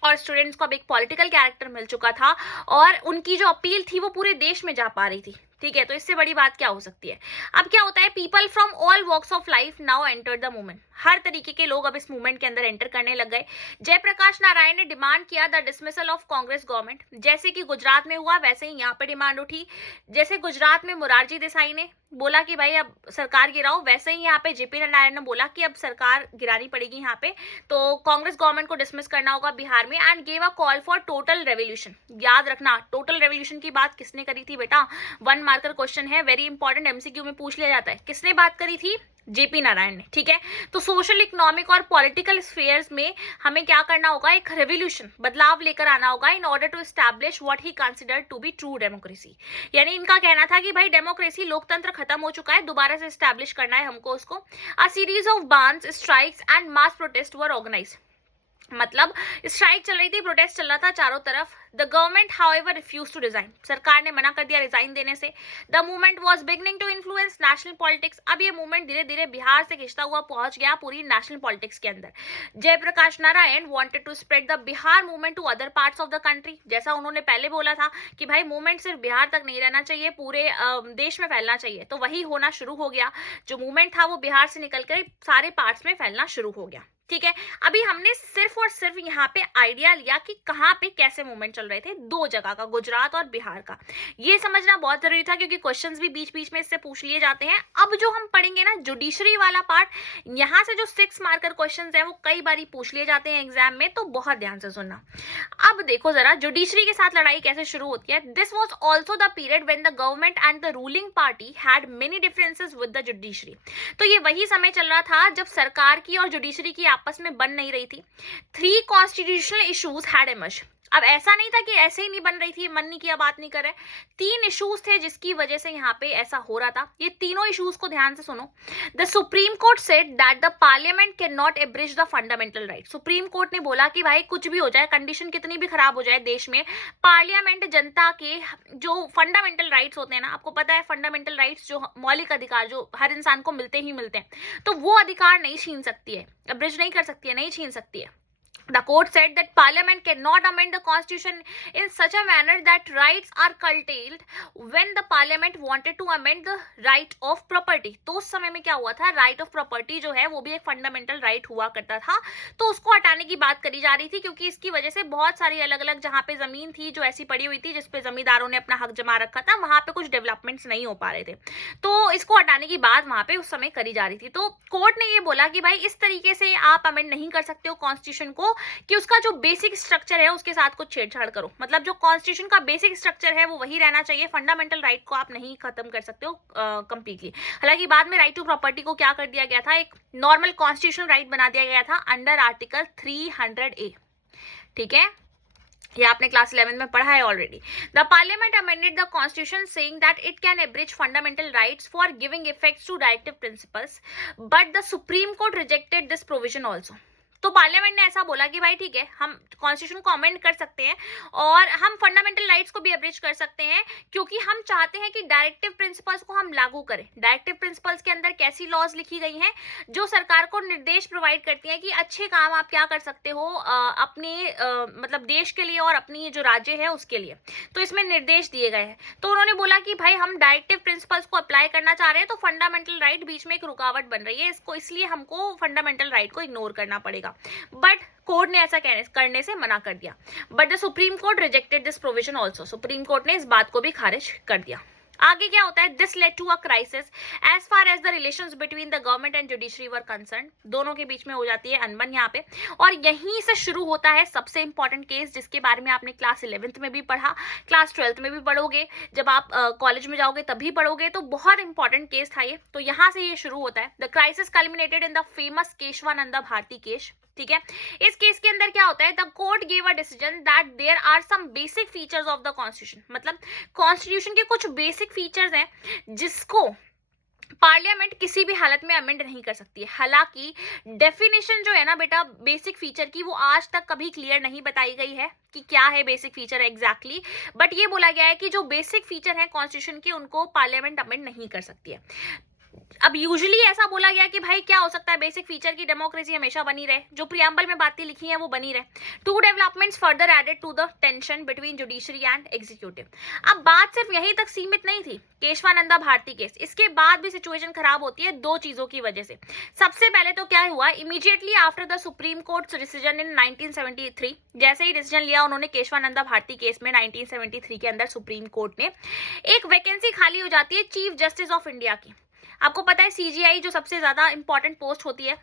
और स्टूडेंट्स को अब एक पॉलिटिकल कैरेक्टर मिल चुका था और उनकी जो अपील थी वो पूरे देश में जा पा रही थी। ठीक है, तो इससे बड़ी बात क्या हो सकती है। अब क्या होता है, people from all walks of life now enter the movement. हर तरीके के लोग अब इस मूवमेंट के अंदर एंटर करने लग गए। जयप्रकाश नारायण ने डिमांड किया the dismissal of Congress government. जैसे कि गुजरात में हुआ वैसे ही यहाँ पे डिमांड उठी। जैसे गुजरात में मोरारजी देसाई ने बोला कि भाई अब सरकार गिराओ, वैसे ही यहाँ पे जेपी नारायण ने बोला कि अब सरकार गिरानी पड़ेगी यहाँ पे, तो कांग्रेस गवर्नमेंट को डिसमिस करना होगा बिहार में, and gave a call for total revolution. याद रखना, टोटल रेवोल्यूशन की बात किसने करी थी बेटा, 1 मार्कर क्वेश्चन है, वेरी इंपॉर्टेंट, एमसीक्यू में पूछ लिया जाता है। किसने बात करी थी, जेपी नारायण ने। ठीक है, तो सोशल, इकोनॉमिक और पॉलिटिकल स्फेयर्स में हमें क्या करना होगा, एक रेवोल्यूशन, बदलाव लेकर आना होगा in order to establish what he considered to be true democracy. यानी इनका कहना था कि भाई डेमोक्रेसी, लोकतंत्र खत्म हो चुका है, दोबारा से एस्टैब्लिश करना है हमको उसको। A series of bandhs, strikes and mass protest were organised. मतलब स्ट्राइक चल रही थी, प्रोटेस्ट चल रहा था चारों तरफ। The government however refuse to resign. सरकार ने मना कर दिया रिजाइन देने से। The movement was beginning to influence national politics. अब ये मूवमेंट धीरे धीरे बिहार से खिंचता हुआ पहुंच गया पूरी नेशनल पॉलिटिक्स के अंदर। Jayaprakash Narayan wanted to spread the Bihar movement to other parts of the country. जैसा उन्होंने पहले बोला था कि भाई मूवमेंट सिर्फ बिहार तक नहीं रहना चाहिए, पूरे देश में फैलना चाहिए, तो वही होना शुरू हो गया। जो मूवमेंट था वो बिहार से निकलकर सारे पार्ट्स में फैलना शुरू हो गया। ठीक है, अभी हमने सिर्फ और सिर्फ यहाँ पे आइडिया लिया कि कहाँ पे कैसे मूवमेंट चल रहे थे, 2 जगह का, गुजरात और बिहार का। ये समझना बहुत जरूरी था क्योंकि क्वेश्चंस भी बीच बीच में इससे पूछ लिए जाते हैं। अब जो हम पढ़ेंगे ना जुडिशरी वाला पार्ट, यहाँ से जो 6 मार्कर क्वेश्चंस हैं वो कई बार पूछ लिए जाते हैं एग्जाम में, तो बहुत ध्यान से सुनना। अब देखो जरा जुडिशरी के साथ लड़ाई कैसे शुरू होती है। This was also the period when the government and the ruling party had many differences with the judiciary. तो ये वही समय चल रहा था जब सरकार की और जुडिशरी की आपस में बन नहीं रही थी। 3 कॉन्स्टिट्यूशनल इश्यूज हैड इमर्ज्ड। अब ऐसा नहीं था कि ऐसे ही नहीं बन रही थी, मन नहीं किया, बात नहीं कर रहे। 3 इश्यूज थे जिसकी वजह से यहाँ पे ऐसा हो रहा था। ये तीनों इश्यूज को ध्यान से सुनो। The supreme court said that the parliament can not abridge the fundamental right. Supreme court ने बोला कि भाई कुछ भी हो जाए, कंडीशन कितनी भी खराब हो जाए देश में, पार्लियामेंट जनता के जो फंडामेंटल राइट्स होते हैं ना, आपको पता है फंडामेंटल राइट्स जो मौलिक अधिकार जो हर इंसान को मिलते ही मिलते हैं, तो वो अधिकार नहीं छीन सकती है, एब्रिज नहीं कर सकती है, नहीं छीन सकती है। The court said that Parliament cannot amend the Constitution in such a manner that rights are curtailed when the Parliament wanted to amend the right of property. तो उस समय में क्या हुआ था, right of property जो है वो भी एक fundamental right हुआ करता था, तो उसको हटाने की बात करी जा रही थी क्योंकि इसकी वजह से बहुत सारी अलग अलग जहाँ पे जमीन थी जो ऐसी पड़ी हुई थी जिसपे जमींदारों ने अपना हक जमा रखा था, वहां पे कुछ डेवलपमेंट्स नहीं हो पा रहे थे, तो इसको हटाने की बात वहां पे उस समय करी जा रही थी। तो कोर्ट ने ये बोला कि भाई इस तरीके से आप अमेंड नहीं कर सकते हो कॉन्स्टिट्यूशन को कि उसका जो बेसिक स्ट्रक्चर है उसके साथ कुछ छेड़छाड़ करो। मतलब जो कॉन्स्टिट्यूशन का बेसिक स्ट्रक्चर है वो वही रहना चाहिए, फंडामेंटल राइट को आप नहीं खत्म कर सकते हो कंप्लीटली। हालांकि बाद में राइट टू प्रॉपर्टी को क्या कर दिया गया था, एक नॉर्मल कॉन्स्टिट्यूशनल राइट बना दिया गया था अंडर आर्टिकल 300A। ठीक है, ये आपने क्लास 11 में पढ़ा है already. The parliament amended the constitution saying that it can abridge fundamental rights for giving effects to directive principles, but the supreme court rejected this provision also. तो पार्लियामेंट ने ऐसा बोला कि भाई ठीक है, हम कॉन्स्टिट्यूशन को अमेंड कर सकते हैं और हम फंडामेंटल राइट्स को भी एब्रिज कर सकते हैं क्योंकि हम चाहते हैं कि डायरेक्टिव प्रिंसिपल्स को हम लागू करें। डायरेक्टिव प्रिंसिपल्स के अंदर कैसी लॉज लिखी गई हैं जो सरकार को निर्देश प्रोवाइड करती हैं कि अच्छे काम आप क्या कर सकते हो अपने मतलब देश के लिए और अपनी जो राज्य है उसके लिए, तो इसमें निर्देश दिए गए हैं। तो उन्होंने बोला कि भाई हम डायरेक्टिव प्रिंसिपल्स को अप्लाई करना चाह रहे हैं तो फंडामेंटल राइट बीच में एक रुकावट बन रही है, इसको इसलिए हमको फंडामेंटल राइट को इग्नोर करना पड़ेगा। बट कोर्ट ने ऐसा करने से मना कर दिया। But the supreme court rejected this provision also. Supreme court ने इस बात को भी खारिज कर दिया। आगे क्या होता है, this led to a crisis as far as the relations between the government and judiciary were concerned. दोनों के बीच में हो जाती है अनबन यहाँ पे, और यहीं से शुरू होता है सबसे इंपॉर्टेंट केस जिसके बारे में आपने क्लास 11th में भी पढ़ा, क्लास 12th में भी पढ़ोगे, जब आप कॉलेज में जाओगे तभी पढ़ोगे, तो बहुत इंपॉर्टेंट केस था ये। तो यहाँ से ये शुरू होता है। The crisis culminated in the famous Kesavananda Bharati case. ठीक है, इस केस के अंदर क्या होता है, the court gave a decision that there are some basic features of the constitution. मतलब कॉन्स्टिट्यूशन के कुछ बेसिक फीचर्स हैं जिसको पार्लियामेंट किसी भी हालत में अमेंड नहीं कर सकती है। हालांकि डेफिनेशन जो है ना बेटा बेसिक फीचर की, वो आज तक कभी क्लियर नहीं बताई गई है कि क्या है बेसिक फीचर एग्जैक्टली, बट ये बोला गया है कि जो बेसिक फीचर है कॉन्स्टिट्यूशन के उनको पार्लियामेंट अमेंड नहीं कर सकती है। अब यूजुअली ऐसा बोला गया कि भाई क्या हो सकता है, बेसिक फीचर की डेमोक्रेसी हमेशा बनी रहे, जो प्रियम्बल में बातें लिखी हैं वो बनी रहे। Two developments further added to the tension between judiciary and executive. अब बात सिर्फ यहीं तक सीमित नहीं थी, केशवानंदा भारती केस, इसके बाद भी सिचुएशन खराब होती है दो चीजों की वजह से। सबसे पहले तो क्या हुआ, immediately after the supreme court decision in 1973, जैसे ही डिसीजन लिया उन्होंने केशवानंदा भारती केस में 1973 के अंदर सुप्रीम कोर्ट ने, एक वैकेंसी खाली हो जाती है चीफ जस्टिस ऑफ इंडिया की। आपको पता है सीजीआई जो सबसे ज्यादा इंपॉर्टेंट पोस्ट होती है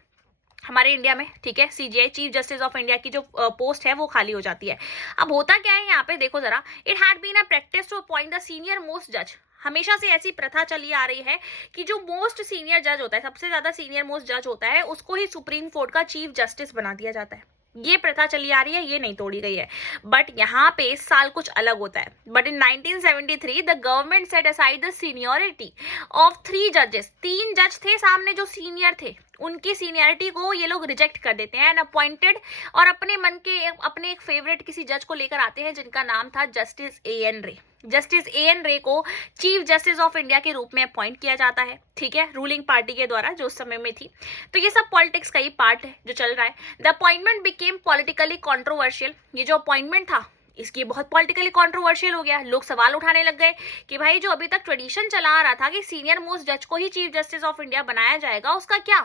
हमारे इंडिया में, ठीक है, CGI chief justice of India की जो पोस्ट है वो खाली हो जाती है। अब होता क्या है यहाँ पे देखो जरा, it had been a practice to appoint the senior most जज। हमेशा से ऐसी प्रथा चली आ रही है कि जो मोस्ट सीनियर जज होता है, सबसे ज्यादा सीनियर मोस्ट जज होता है, उसको ही सुप्रीम कोर्ट का चीफ जस्टिस बना दिया जाता है। ये प्रथा चली आ रही है, ये नहीं तोड़ी गई है। बट यहाँ पे इस साल कुछ अलग होता है। But in 1973 the government set aside the seniority of 3 जजेस। 3 जज थे सामने जो सीनियर थे, उनकी सीनियरिटी को ये लोग रिजेक्ट कर देते हैं एंड अपॉइंटेड, और अपने मन के अपने एक फेवरेट किसी जज को लेकर आते हैं जिनका नाम था जस्टिस एएन रे। जस्टिस एएन रे को चीफ जस्टिस ऑफ इंडिया के रूप में अपॉइंट किया जाता है, ठीक है, रूलिंग पार्टी के द्वारा जो उस समय में थी। तो ये सब पॉलिटिक्स का ही पार्ट है जो चल रहा है। The appointment became politically controversial. ये जो अपॉइंटमेंट था इसकी बहुत पॉलिटिकली कंट्रोवर्शियल हो गया। लोग सवाल उठाने लग गए कि भाई जो अभी तक ट्रेडिशन चला आ रहा था कि सीनियर मोस्ट जज को ही चीफ जस्टिस ऑफ इंडिया बनाया जाएगा, उसका क्या?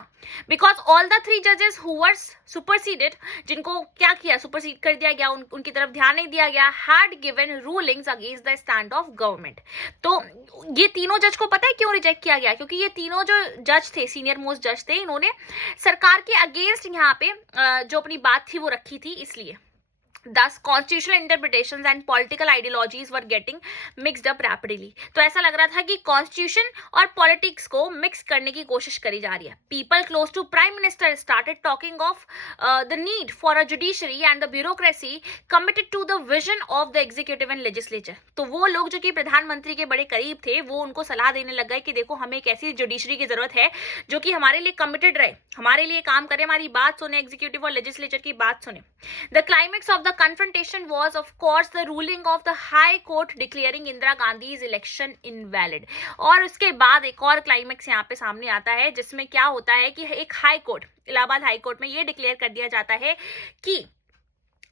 बिकॉज ऑल द 3 जजेस हु वर सुपरसीडेड, जिनको क्या किया, सुपरसीड कर दिया गया, उनकी तरफ ध्यान नहीं दिया गया, had given rulings against the stand of government. तो ये तीनों जज को पता है क्यों रिजेक्ट किया गया? क्योंकि ये तीनों जो जज थे, सीनियर मोस्ट जज थे, इन्होंने सरकार के अगेंस्ट यहाँ पे जो अपनी बात थी वो रखी थी, इसलिए। Thus, constitutional interpretations and political ideologies were getting mixed up rapidly. तो ऐसा लग रहा था कि कॉन्स्टिट्यूशन और पॉलिटिक्स को मिक्स करने की कोशिश करी जा रही है। People close to Prime Minister started talking of the need for a judiciary and the bureaucracy committed to the vision of the executive and legislature. तो वो लोग जो कि प्रधानमंत्री के बड़े करीब थे, वो उनको सलाह देने लग गए कि देखो हमें एक ऐसी जुडिशरी की जरूरत है जो कि हमारे लिए कमिटेड रहे, हमारे लिए काम करे, हमारी बात सुने, एग्जीक्यूटिव और लेजिस्लेचर की बात सुने। The climax of the confrontation was of course the ruling of the high court declaring Indira Gandhi's election invalid। और उसके बाद एक और क्लाइमेक्स यहाँ पे सामने आता है जिसमें क्या होता है कि एक high court, Allahabad high court में ये डिक्लेयर कर दिया जाता है कि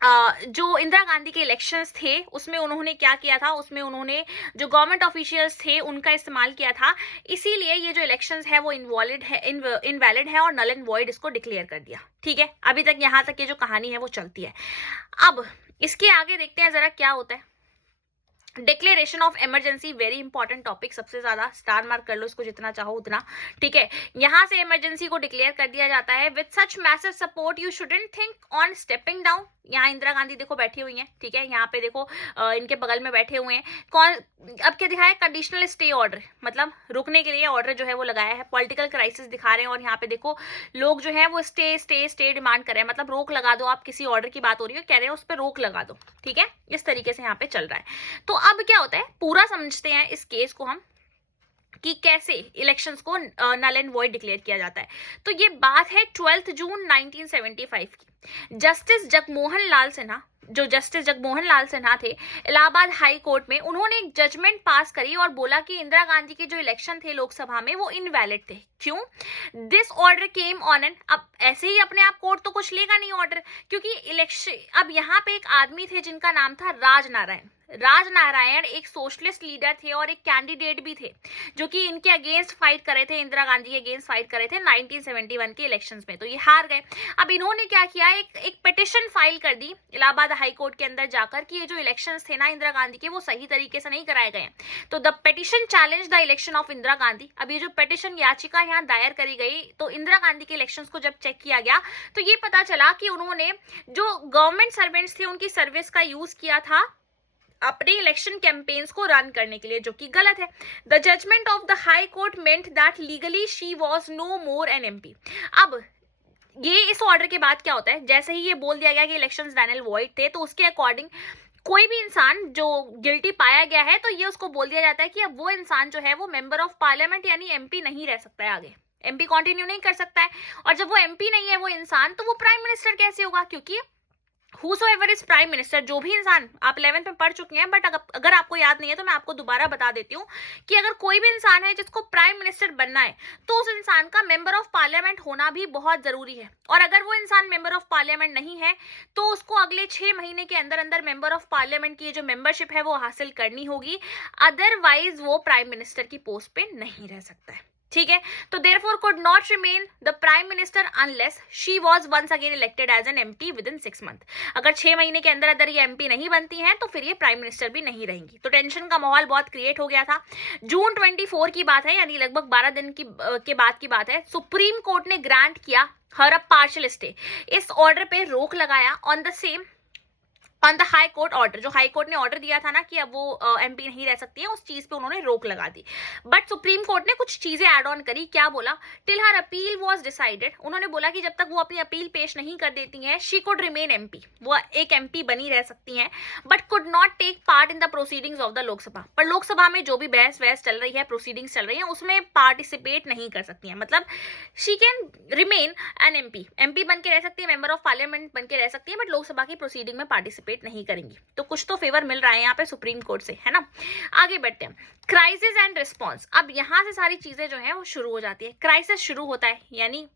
जो इंदिरा गांधी के इलेक्शंस थे उसमें उन्होंने क्या किया था, उसमें उन्होंने जो गवर्नमेंट ऑफिशियल्स थे उनका इस्तेमाल किया था, इसीलिए ये जो इलेक्शंस है वो इनवैलिड है और नल एंड वॉइड इसको डिक्लेयर कर दिया। ठीक है, अभी तक यहाँ तक ये जो कहानी है वो चलती है। अब इसके आगे देखते हैं जरा क्या होता है। Declaration of emergency, very important topic, सबसे ज्यादा स्टार मार्क कर लो इसको जितना चाहो उतना, ठीक है। यहाँ से इमरजेंसी को डिक्लेयर कर दिया जाता है। With such massive support you shouldn't think on stepping down. यहाँ इंदिरा गांधी देखो बैठी हुई हैं, ठीक है, यहाँ पे देखो इनके बगल में बैठे हुए हैं कौन, अब क्या दिखाया, कंडीशनल स्टे ऑर्डर, मतलब रुकने के लिए ऑर्डर जो है वो लगाया है। पॉलिटिकल क्राइसिस दिखा रहे हैं और यहाँ पे देखो लोग जो है वो स्टे स्टे स्टे डिमांड कर रहे हैं, मतलब रोक लगा दो, आप किसी ऑर्डर की बात हो रही है, कह रहे हैं उस पर रोक लगा दो, ठीक है, इस तरीके से यहाँ पे चल रहा है। तो अब क्या होता है, पूरा समझते हैं इस केस को हम कि कैसे इलेक्शंस को नल एंड वॉइड डिक्लेयर किया जाता है। तो ये बात है 12 जून 1975 की। जस्टिस जगमोहन लाल सिन्हा, जो जस्टिस जगमोहन लाल सिन्हा थे इलाहाबाद हाई कोर्ट में, उन्होंने एक जजमेंट पास करी और बोला कि इंदिरा गांधी के जो इलेक्शन थे लोकसभा में वो इनवैलिड थे। क्यों? This order came on an, अब ऐसे ही अपने आप कोर्ट तो कुछ लेगा नहीं ऑर्डर, क्योंकि इलेक्शन, अब यहाँ पे एक आदमी थे जिनका नाम था राजनारायण। राजनारायण एक सोशलिस्ट लीडर थे और एक कैंडिडेट भी थे जो कि इनके अगेंस्ट फाइट करे थे, इंदिरा गांधी के अगेंस्ट फाइट करे थे 1971 के इलेक्शंस में। तो ये हार गए। अब इन्होंने क्या किया, एक पिटिशन फाइल कर दी इलाहाबाद हाई कोर्ट के अंदर जाकर कि ये जो इलेक्शंस थे ना इंदिरा गांधी के, वो सही तरीके से नहीं कराए गए। तो the petition challenge the election of Indira Gandhi. अब ये जो पिटिशन याचिका यहाँ दायर करी गई, तो इंदिरा गांधी के इलेक्शंस को जब चेक किया गया तो ये पता चला कि उन्होंने जो गवर्नमेंट सर्वेंट्स थे उनकी सर्विस का यूज किया था अपने इलेक्शन कैंपेन्स को रन करने के लिए, जो कि गलत है। The judgement of the High Court meant that legally she was no more an MP. अब ये इस ऑर्डर के बाद क्या होता है, जैसे ही ये बोल दिया गया कि इलेक्शंस नल एंड वॉइड थे, तो उसके अकॉर्डिंग कोई भी इंसान जो गिल्टी पाया गया है तो ये उसको बोल दिया जाता है कि अब वो इंसान जो है वो मेंबर ऑफ पार्लियामेंट यानी एमपी नहीं रह सकता है, आगे एमपी कंटिन्यू नहीं कर सकता है। और जब वो एमपी नहीं है वो इंसान, तो वो प्राइम मिनिस्टर कैसे होगा, क्योंकि हूसोएवर इज प्राइम मिनिस्टर, जो भी इंसान, आप 11th में पढ़ चुके हैं, बट अगर आपको याद नहीं है तो मैं आपको दोबारा बता देती हूँ कि अगर कोई भी इंसान है जिसको प्राइम मिनिस्टर बनना है तो उस इंसान का मेंबर ऑफ पार्लियामेंट होना भी बहुत जरूरी है। और अगर वो इंसान मेंबर ऑफ पार्लियामेंट नहीं है तो उसको अगले 6 महीने के अंदर अंदर मेंबर ऑफ पार्लियामेंट की जो मेंबरशिप है वो हासिल करनी होगी, अदरवाइज वो प्राइम मिनिस्टर की पोस्ट पे नहीं रह सकता है। ठीक है, तो therefore could not remain the prime minister unless she was once again elected as an MP within 6 months। अगर 6 महीने के अंदर अंदर ये MP नहीं बनती हैं तो फिर ये प्राइम मिनिस्टर भी नहीं रहेंगी। तो टेंशन का माहौल बहुत क्रिएट हो गया था। जून 24 की बात है, यानी लगभग 12 दिन के बाद की बात है। सुप्रीम कोर्ट ने ग्रांट किया हर अ पार्शियल स्टे, इस ऑर्डर पे रोक लगाया on the High court order. जो हाई कोर्ट ने ऑर्डर दिया था ना कि अब वो एमपी नहीं रह सकती है, उस चीज पे उन्होंने रोक लगा दी। बट सुप्रीम कोर्ट ने कुछ चीजें ऐड ऑन करी। क्या बोला? Till her appeal was decided, उन्होंने बोला कि जब तक वो अपनी अपील पेश नहीं कर देती हैं, शी कुड रिमेन एमपी, वो एक एमपी बनी रह सकती हैं, but could not take part in the proceedings of the Lok Sabha. पर लोकसभा में जो भी बहस वहस चल रही है, प्रोसीडिंग्स चल रही है, उसमें पार्टिसिपेट नहीं कर सकती हैं। मतलब she can remain N MP बन के रह सकती है, मेंबर ऑफ पार्लियामेंट बन के रह सकती है, बट लोकसभा की प्रोसीडिंग में पार्टिसिपेट नहीं करेंगी। तो कुछ तो फेवर मिल रहा है यहाँ पे सुप्रीम कोर्ट से, है ना। आगे बढ़ते हैं, क्राइसिस एंड रिस्पॉन्स। अब यहां से सारी चीजें जो है वो शुरू हो जाती है। क्राइसिस शुरू होता है यानी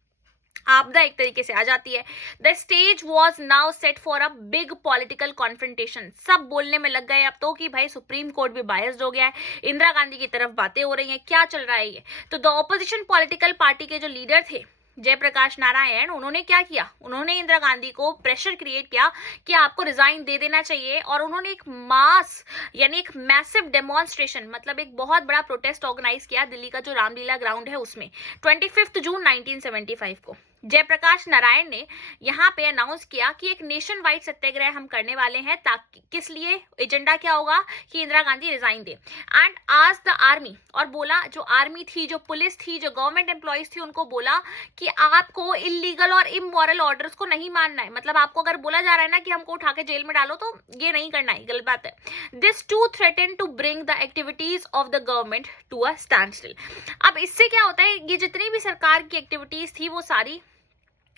आपदा एक तरीके से आ जाती है। The stage was now set for a big political confrontation. सब बोलने में लग गए अब तो कि भाई सुप्रीम कोर्ट भी बायस्ड हो गया है, इंदिरा गांधी की तरफ बातें हो रही हैं, क्या चल रहा है ये। तो द ऑपोजिशन पॉलिटिकल पार्टी के जो लीडर थे जयप्रकाश नारायण, उन्होंने क्या किया, उन्होंने इंदिरा गांधी को प्रेशर क्रिएट किया कि आपको रिजाइन दे देना चाहिए। और उन्होंने एक मास यानी एक मैसिव डेमोन्स्ट्रेशन, मतलब एक बहुत बड़ा प्रोटेस्ट ऑर्गेनाइज किया दिल्ली का जो रामलीला ग्राउंड है उसमें 25 जून 1975 को। जयप्रकाश नारायण ने यहाँ पे अनाउंस किया कि एक नेशन वाइड सत्याग्रह हम करने वाले हैं, ताकि किस लिए, एजेंडा क्या होगा कि Indira Gandhi resign they. And आज द आर्मी, और बोला जो आर्मी थी, जो पुलिस थी, जो गवर्नमेंट एम्प्लॉयज थी, उनको बोला कि आपको इलीगल और इमोरल ऑर्डर्स को नहीं मानना है। मतलब आपको अगर बोला जा रहा है ना कि हमको उठा के जेल में डालो, तो ये नहीं करना है, गलत बात है। This to threaten to bring the activities of the government to a standstill. अब इससे क्या होता है, ये जितनी भी सरकार की एक्टिविटीज थी वो सारी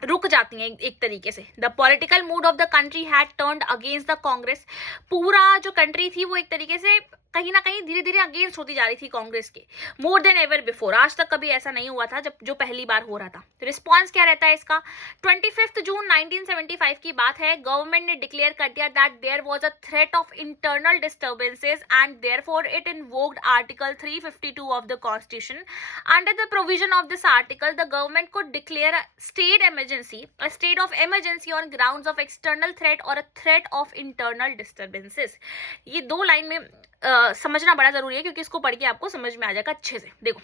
रुक जाती हैं एक तरीके से। The political mood off the country had turned against the Congress. पूरा जो कंट्री थी वो एक तरीके से कहीं ना कहीं धीरे धीरे अगेंस्ट होती जा रही थी कांग्रेस के, मोर देन एवर बिफोर। आज तक कभी ऐसा नहीं हुआ था जब जो पहली बार हो रहा था। रिस्पॉन्स क्या रहता है इसका? 25 जून 1975 की बात है। गवर्नमेंट ने डिक्लेयर कर दिया that there was a threat of internal disturbances and therefore it invoked article 352 of the constitution. Under the provision of this article the government could declare a state of emergency on grounds of external threat और a threat of internal disturbances. ये दो लाइन में समझना बड़ा जरूरी है, क्योंकि इसको पढ़ के आपको समझ में आ जाएगा अच्छे से। देखो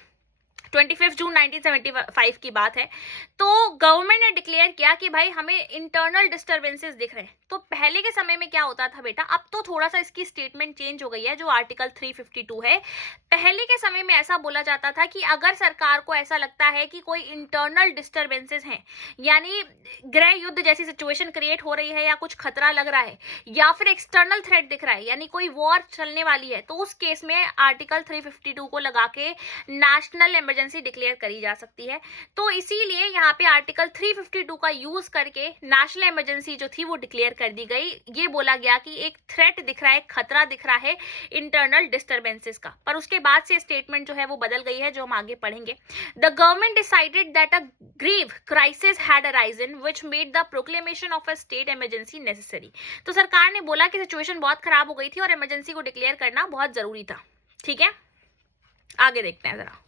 25 जून 1975 की बात है। तो गवर्नमेंट ने डिक्लेयर किया कि भाई हमें इंटरनल डिस्टर्बेंसेस दिख रहे हैं। तो पहले के समय में क्या होता था बेटा, अब तो थोड़ा सा इसकी स्टेटमेंट चेंज हो गई है, जो आर्टिकल 352 है। पहले के समय में ऐसा बोला जाता था कि अगर सरकार को ऐसा लगता है कि कोई इंटरनल डिस्टर्बेंसेस हैं, यानी गृह युद्ध जैसी सिचुएशन क्रिएट हो रही है, या कुछ खतरा लग रहा है, या फिर एक्सटर्नल थ्रेट दिख रहा है, यानी कोई वॉर चलने वाली है, तो उस केस में आर्टिकल 352 को लगा के नेशनल इमरजेंसी डिक्लेयर करी जा सकती है। तो इसीलिए यहाँ पे आर्टिकल 352 का यूज करके नेशनल इमरजेंसी जो थी वो डिक्लेयर कर दी गई। ये बोला गया कि एक थ्रेट दिख रहा है, खतरा दिख रहा है इंटरनल डिस्टर्बेंसेस का। पर उसके बाद से स्टेटमेंट जो है वो बदल गई है, जो हम आगे पढ़ेंगे। The government decided that a grave crisis had arisen which made the proclamation of a state emergency necessary. तो सरकार ने बोला कि सिचुएशन बहुत खराब हो गई थी और इमरजेंसी को डिक्लेयर करना बहुत जरूरी था। ठीक है, आगे देखते हैं जरा।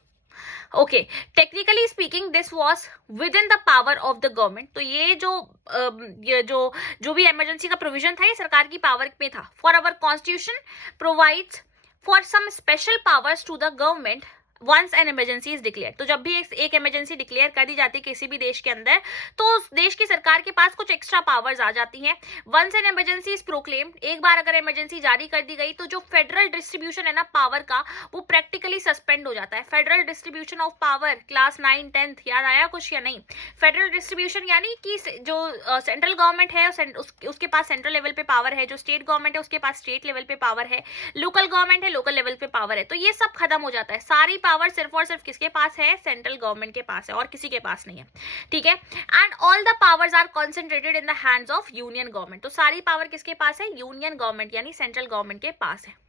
Okay, technically speaking this was with in the power of the government. तो ये जो भी इमरजेंसी का प्रोविजन था ये सरकार की पावर में था। For our constitution provides for some special powers to the government once an emergency is declare. तो जब भी एक इमरजेंसी डिक्लेयर कर दी जाती है किसी भी देश के अंदर, तो उस देश की सरकार के पास कुछ एक्स्ट्रा पावर्स आ जाती हैं। Once an emergency is proclaimed, एक बार अगर इमरजेंसी जारी कर दी गई तो जो फेडरल डिस्ट्रीब्यूशन है ना पावर का, वो प्रैक्टिकली सस्पेंड हो जाता है। Federal distribution of power class 9 10th याद आया कुछ या नहीं? फेडरल डिस्ट्रीब्यूशन यानी कि जो सेंट्रल गवर्नमेंट है उसके पास सेंट्रल लेवल पे पावर है, जो स्टेट गवर्नमेंट है उसके पास स्टेट लेवल पे पावर है, लोकल गवर्नमेंट है लोकल लेवल पे पावर है। तो ये सब खत्म हो जाता है, सारी पावर सिर्फ और सिर्फ किसके पास है, सेंट्रल गवर्नमेंट के पास है और किसी के पास नहीं है, ठीक है। And all the powers are concentrated in the hands of union government, तो सारी पावर किसके पास है, यूनियन गवर्नमेंट यानी सेंट्रल गवर्नमेंट के पास है।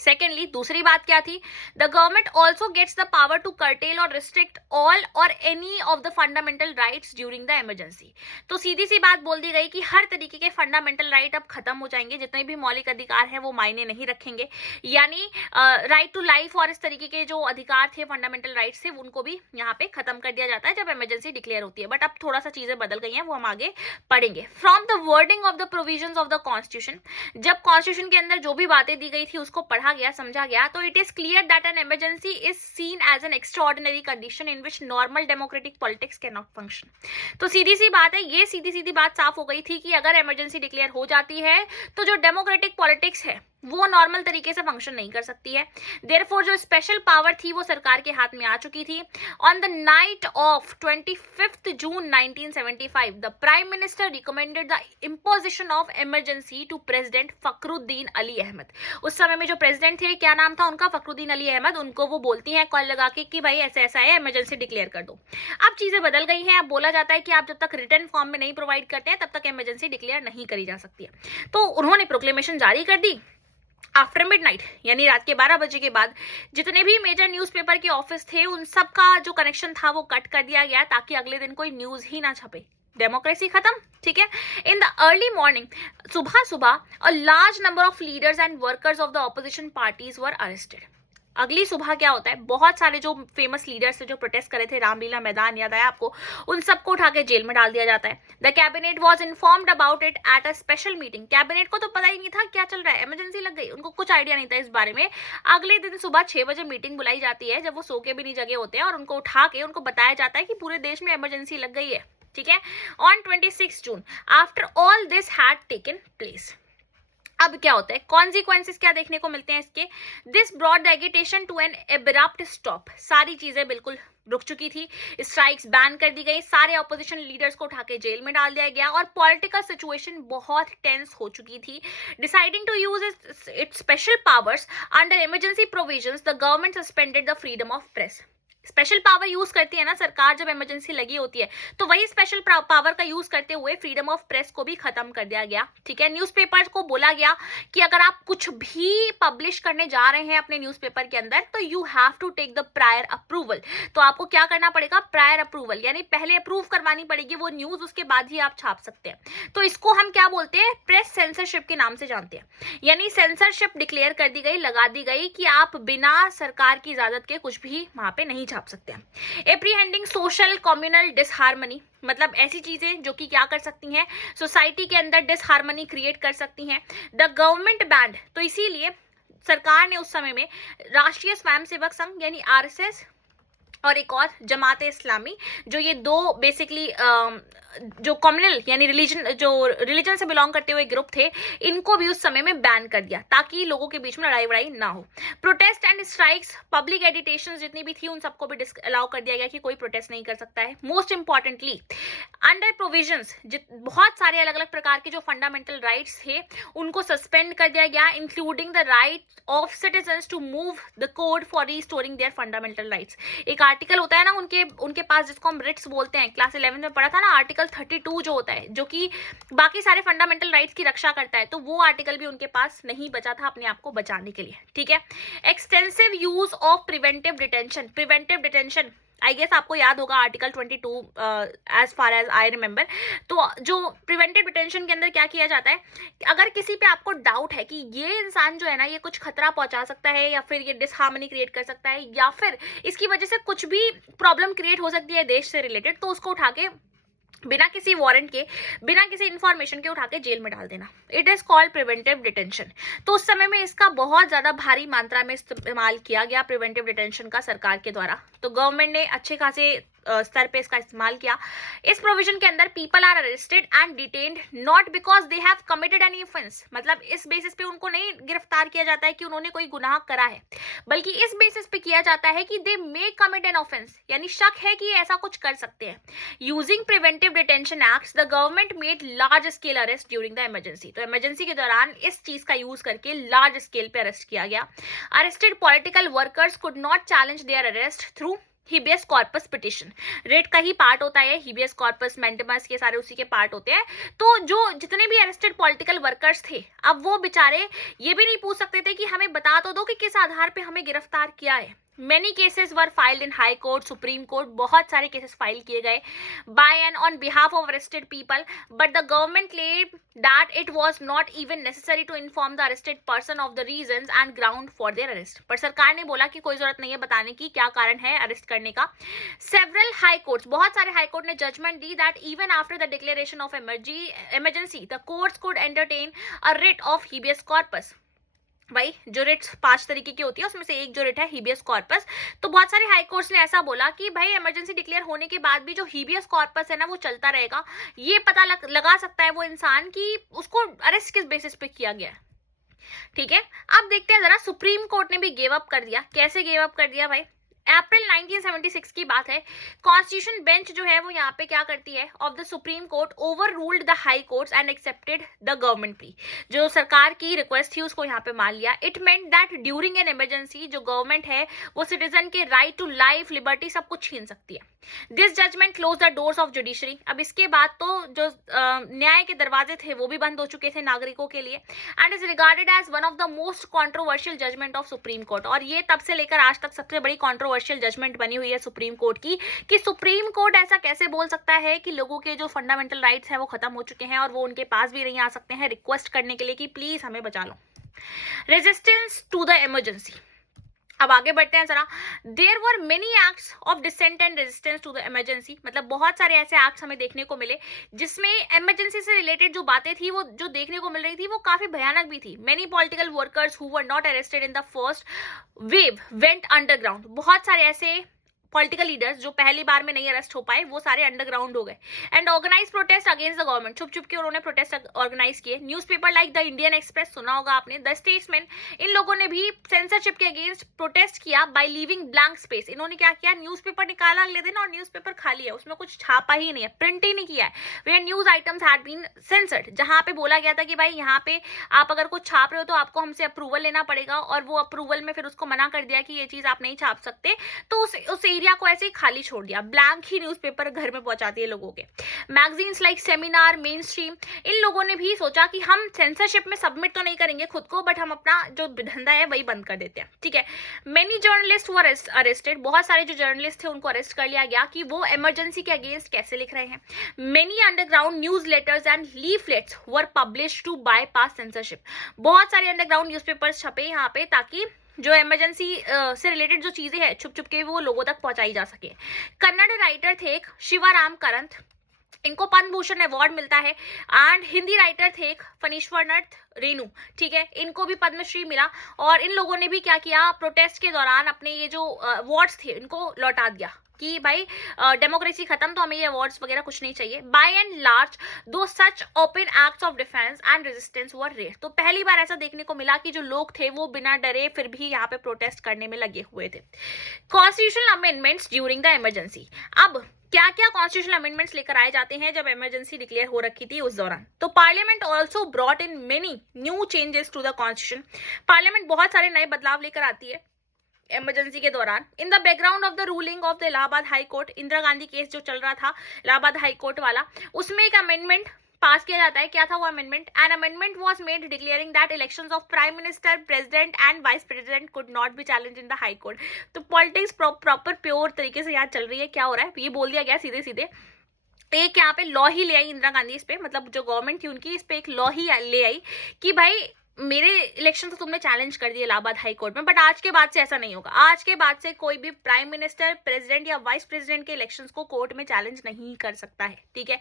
सेकेंडली, दूसरी बात क्या थी, the government also gets the power to curtail or restrict all or any of the fundamental rights during the emergency. तो सीधी सी बात बोल दी गई कि हर तरीके के फंडामेंटल राइट अब खत्म हो जाएंगे, जितने भी मौलिक अधिकार हैं वो मायने नहीं रखेंगे, यानी राइट टू लाइफ और इस तरीके के जो अधिकार थे, फंडामेंटल राइट्स थे, उनको भी यहाँ पे खत्म कर दिया जाता है जब इमरजेंसी डिक्लेयर होती है। बट अब थोड़ा सा चीजें बदल गई हैं, वो हम आगे पढ़ेंगे। From the wording of the provisions of the constitution, जब कॉन्स्टिट्यूशन के अंदर जो भी बातें दी गई थी उसको पढ़ा गया, समझा गया, तो it is clear that an emergency is seen as an extraordinary condition in which normal democratic politics can not function. तो सीधी सी बात है, ये सीधी सीधी बात साफ हो गई थी कि अगर इमरजेंसी डिक्लेयर हो जाती है तो जो डेमोक्रेटिक पॉलिटिक्स है वो नॉर्मल तरीके से फंक्शन नहीं कर सकती है। देयरफॉर जो स्पेशल पावर थी वो सरकार के हाथ में आ चुकी थी। On the night of 25 June 1975 the prime minister recommended the imposition of emergency to president Fakhruddin Ali Ahmed. उस समय में जो प्रेसिडेंट थे, क्या नाम था उनका, फखरुद्दीन अली अहमद, उनको वो बोलती हैं कॉल लगा के कि भाई ऐसा ऐसा है, इमरजेंसी डिक्लेयर कर दो। अब चीजें बदल गई हैं, अब बोला जाता है कि आप जब तक रिटर्न फॉर्म में नहीं प्रोवाइड करते हैं तब तक इमरजेंसी डिक्लेयर नहीं करी जा सकती है। तो उन्होंने प्रोक्लेमेशन जारी कर दी आफ्टर मिडनाइट, यानी रात के 12 बजे के बाद जितने भी मेजर न्यूज़पेपर के ऑफिस थे उन सब का जो कनेक्शन था वो कट कर दिया गया ताकि अगले दिन कोई न्यूज ही ना छपे। डेमोक्रेसी खत्म, ठीक है। इन द अर्ली मॉर्निंग, सुबह सुबह, a large number of leaders and workers of the opposition parties were arrested. अगली सुबह क्या होता है, बहुत सारे जो फेमस लीडर्स थे जो प्रोटेस्ट करे थे, रामलीला मैदान याद आया आपको, उन सबको उठा के जेल में डाल दिया जाता है। The cabinet was informed about it at a special meeting. Cabinet को तो पता ही नहीं था क्या चल रहा है, इमरजेंसी लग गई, उनको कुछ आइडिया नहीं था इस बारे में। अगले दिन सुबह 6 बजे मीटिंग बुलाई जाती है जब वो सो के भी नहीं जगे होते हैं, और उनको उठा के उनको बताया जाता है कि पूरे देश में इमरजेंसी लग गई है, ठीक है। On 26 June, after all this had taken place, अब क्या होता है, कॉन्सिक्वेंसेस क्या देखने को मिलते हैं इसके। This brought the agitation to an abrupt stop, सारी चीजें बिल्कुल रुक चुकी थी, स्ट्राइक्स बैन कर दी गई, सारे ऑपोजिशन लीडर्स को उठा के जेल में डाल दिया गया और पॉलिटिकल सिचुएशन बहुत टेंस हो चुकी थी। Deciding to use its special powers under emergency provisions, the government suspended the freedom of press. Special power use करती है ना सरकार जब इमरजेंसी लगी होती है, तो वही स्पेशल पावर का यूज करते हुए फ्रीडम ऑफ प्रेस को भी खत्म कर दिया गया, ठीक है। न्यूज़पेपर्स को बोला गया कि अगर आप कुछ भी पब्लिश करने जा रहे हैं अपने न्यूज़पेपर के अंदर तो you have to take the prior approval. तो आपको क्या करना पड़ेगा, प्रायर अप्रूवल, यानी पहले अप्रूव करवानी पड़ेगी वो न्यूज, उसके बाद ही आप छाप सकते हैं। तो इसको हम क्या बोलते हैं, प्रेस सेंसरशिप के नाम से जानते हैं। यानी सेंसरशिप डिक्लेयर कर दी गई, लगा दी गई कि आप बिना सरकार की इजाजत के कुछ भी वहां पे नहीं छाप सकते हैं। एप्रीहेंडिंग सोशल कम्युनल डिसहार्मनी, मतलब ऐसी चीजें जो कि क्या कर सकती हैं, सोसाइटी के अंदर डिसहार्मनी क्रिएट कर सकती हैं। द गवर्नमेंट बैंड, तो इसीलिए सरकार ने उस समय में राष्ट्रीय स्वयंसेवक संघ यानी आरएसएस और एक और जमात इस्लामी, जो ये दो बेसिकली जो कम्युनल यानी रिलीजन से बिलोंग करते हुए ग्रुप थे, इनको भी उस समय में बैन कर दिया ताकि लोगों के बीच में लड़ाई वड़ाई ना हो। प्रोटेस्ट एंड स्ट्राइक्स, पब्लिक एडिटेशन जितनी भी थी उन सबको भी अलाउ कर दिया गया कि कोई प्रोटेस्ट नहीं कर सकता है। मोस्ट इंपॉर्टेंटली अंडर प्रोविजंस बहुत सारे अलग अलग प्रकार के जो फंडामेंटल राइट्स थे उनको सस्पेंड कर दिया गया, including the right of citizens to move the court for restoring their fundamental rights. एक आर्टिकल होता है ना उनके पास जिसको हम रिट्स बोलते हैं, क्लास 11 में पढ़ा था ना, आर्टिकल 32 जो होता है जो कि बाकी सारे फंडामेंटल राइट्स की रक्षा करता है, तो वो आर्टिकल भी उनके पास नहीं बचा था अपने आप को बचाने के लिए, ठीक है। Extensive use of preventive detention, I guess आपको याद होगा article 22 as far as I remember. तो जो प्रिवेंटिव डिटेंशन के अंदर क्या किया जाता है, अगर किसी पे आपको डाउट है कि ये इंसान जो है ना ये कुछ खतरा पहुंचा सकता है या फिर ये डिसहार्मनी क्रिएट कर सकता है या फिर इसकी वजह से कुछ भी प्रॉब्लम क्रिएट हो सकती है देश से रिलेटेड, तो उसको उठा के बिना किसी वारंट के, बिना किसी इंफॉर्मेशन के उठा के जेल में डाल देना, it is called preventive detention. तो उस समय में इसका बहुत ज्यादा भारी मात्रा में इस्तेमाल किया गया प्रिवेंटिव डिटेंशन का सरकार के द्वारा। तो गवर्नमेंट ने अच्छे खासे स्तर पे इसका इस्तेमाल किया। इस प्रोविजन के अंदर people are arrested and detained not because they have committed any offence, मतलब इस बेसिस पे उनको नहीं गिरफ्तार किया जाता है कि उन्होंने कोई गुनाह करा है, बल्कि इस बेसिस पे किया जाता है कि दे मे कमिट एन ऑफेंस, यानी शक है कि ऐसा कुछ कर सकते हैं। Using preventive detention acts the government made large scale arrest during the emergency. तो इमरजेंसी के दौरान इस चीज का यूज करके लार्ज स्केल पे अरेस्ट किया गया। Arrested political workers could not challenge their arrest through habeas corpus petition. रेट का ही पार्ट होता है हिबियस कॉर्पस, मैंडेमस के सारे उसी के पार्ट होते हैं। तो जो जितने भी अरेस्टेड पॉलिटिकल वर्कर्स थे, अब वो बेचारे ये भी नहीं पूछ सकते थे कि हमें बता तो दो कि किस आधार पे हमें गिरफ्तार किया है। Many cases were filed in High Court, Supreme Court, बहुत सारे केसेस फाइल किए गए by and on behalf of arrested people, but the government claimed that it was not even necessary to inform the arrested person of the reasons and ground for their arrest. पर सरकार ने बोला कि कोई जरूरत नहीं है बताने की क्या कारण है अरेस्ट करने का। Several high courts, बहुत सारे हाई कोर्ट ने जजमेंट दी that even after the declaration of emergency, the courts could entertain a writ of habeas corpus. भाई जो रिट्स 5 तरीके की होती है उसमें से एक जो रिट है हिबियस कॉर्पस। तो बहुत सारे हाई कोर्ट्स ने ऐसा बोला कि भाई इमरजेंसी डिक्लेयर होने के बाद भी जो हिबियस कॉर्पस है ना वो चलता रहेगा। ये पता लगा सकता है वो इंसान कि उसको अरेस्ट किस बेसिस पे किया गया है। ठीक है, अब देखते हैं जरा सुप्रीम कोर्ट ने भी गिव अप कर दिया। कैसे गिव अप कर दिया भाई? अप्रैल 1976 की बात है। कॉन्स्टिट्यूशन बेंच जो है वो यहाँ पे क्या करती है, of the supreme court over ruled the high courts and accepted the government plea. जो सरकार की रिक्वेस्ट थी उसको यहाँ पे मान लिया। It meant that during an emergency जो गवर्नमेंट है वो सिटीजन के राइट टू लाइफ, लिबर्टी सब कुछ छीन सकती है। This judgement close the doors of judiciary. अब इसके बाद तो जो न्याय के दरवाजे थे वो भी बंद हो चुके थे नागरिकों के लिए, and is regarded as one of the most controversial judgement of supreme court. और ये तब से लेकर आज तक सबसे बड़ी कॉन्ट्रोवर्शियल जजमेंट बनी हुई है सुप्रीम कोर्ट की, कि सुप्रीम कोर्ट ऐसा कैसे बोल सकता है कि लोगों के जो फंडामेंटल राइट्स हैं वो खत्म हो चुके हैं और वो उनके पास भी नहीं आ सकते हैं रिक्वेस्ट करने के लिए कि प्लीज हमें बचा लो। Resistance to the emergency. अब आगे बढ़ते हैं जरा। There were many acts of dissent and resistance to the emergency, मतलब बहुत सारे ऐसे एक्ट्स हमें देखने को मिले जिसमें इमरजेंसी से रिलेटेड जो बातें थी वो जो देखने को मिल रही थी वो काफी भयानक भी थी। Many political workers who were not arrested in the first wave went underground. बहुत सारे ऐसे पॉलिटिकल लीडर्स जो पहली बार में नहीं अरेस्ट हो पाए वो सारे अंडरग्राउंड हो गए। And organise protest against the government, छुप छुप के उन्होंने प्रोटेस्ट ऑर्गेनाइज किए। Newspaper like the Indian Express, सुना होगा आपने, द स्टेट्समैन, इन लोगों ने भी सेंसरशिप के अगेंस्ट प्रोटेस्ट किया बाय लीविंग ब्लैंक स्पेस। इन्होंने क्या किया, न्यूज़पेपर निकाला अगले दिन और न्यूज़पेपर खाली है, उसमें कुछ छापा ही नहीं है, प्रिंट ही नहीं किया है। Where news items had been censored, जहां पे बोला गया था कि भाई यहाँ पे आप अगर कुछ छाप रहे हो तो आपको हमसे अप्रूवल लेना पड़ेगा, और वो अप्रूवल में फिर उसको मना कर दिया कि ये चीज आप नहीं छाप सकते, तो उस एरिया को ऐसे ही खाली छोड़ दिया। ब्लैंक ही न्यूज़पेपर घर में पहुंचाती है लोगों के। Magazines like Seminar, Mainstream, इन लोगों ने भी सोचा कि हम सेंसरशिप में सबमिट तो नहीं करेंगे खुद को, बट हम अपना जो धंधा है वही बंद कर देते हैं। ठीक है, मेनी जर्नलिस्ट वर अरेस्टेड, बहुत सारे जो जर्नलिस्ट थे उनको अरेस्ट कर लिया गया कि वो इमरजेंसी के अगेंस्ट कैसे लिख रहे हैं। Many underground news letters and leaflets were publish to bypass censorship, बहुत सारे अंडरग्राउंड न्यूज़पेपर्स छपे यहाँ पे ताकि जो इमरजेंसी से रिलेटेड जो चीजें हैं छुप छुप के वो लोगों तक पहुंचाई जा सके। कन्नड़ राइटर थे एक शिवाराम करंत, इनको पद्म भूषण अवार्ड मिलता है। एंड हिंदी राइटर थे एक फनीश्वरनाथ रेणु, ठीक है, इनको भी पद्मश्री मिला। और इन लोगों ने भी क्या किया, प्रोटेस्ट के दौरान अपने ये जो अवार्ड्स थे इनको लौटा दिया कि भाई डेमोक्रेसी खत्म, तो हमें ये अवार्ड्स वगैरह कुछ नहीं चाहिए। Bye and large though such open acts of defence and resistance were rare, तो पहली बार ऐसा देखने को मिला कि जो लोग थे वो बिना डरे फिर भी यहाँ पे प्रोटेस्ट करने में लगे हुए थे। Constitutional amendments during the emergency. अब क्या क्या कॉन्स्टिट्यूशनल अमेंडमेंट्स लेकर आए जाते हैं जब इमरजेंसी डिक्लेयर हो रखी थी उस दौरान? तो parliament also brought in many new changes to the constitution, parliament बहुत सारे नए बदलाव लेकर आती है इमरजेंसी के दौरान। इन the background of the ruling of the Allahabad high court, Indira Gandhi case जो चल रहा था इलाहाबाद हाई कोर्ट वाला, उसमें एक अमेंडमेंट पास किया जाता है। क्या था वो amendment? An amendment was made declaring that elections of prime minister, president and vice president could not be challenge in the High court. तो पॉलिटिक्स प्रॉपर प्योर तरीके से यहाँ चल रही है। क्या हो रहा है ये बोल दिया गया सीधे सीधे, एक यहाँ पे लॉ ही ले आई इंदिरा गांधी इस पे, मतलब जो गवर्नमेंट थी उनकी इस पे एक लॉ ही ले आई कि भाई मेरे इलेक्शन तो तुमने चैलेंज कर दिए इलाहाबाद हाई कोर्ट में, बट आज के बाद से ऐसा नहीं होगा। आज के बाद से कोई भी प्राइम मिनिस्टर, प्रेसिडेंट या वाइस प्रेसिडेंट के इलेक्शंस को कोर्ट में चैलेंज नहीं कर सकता है। ठीक है,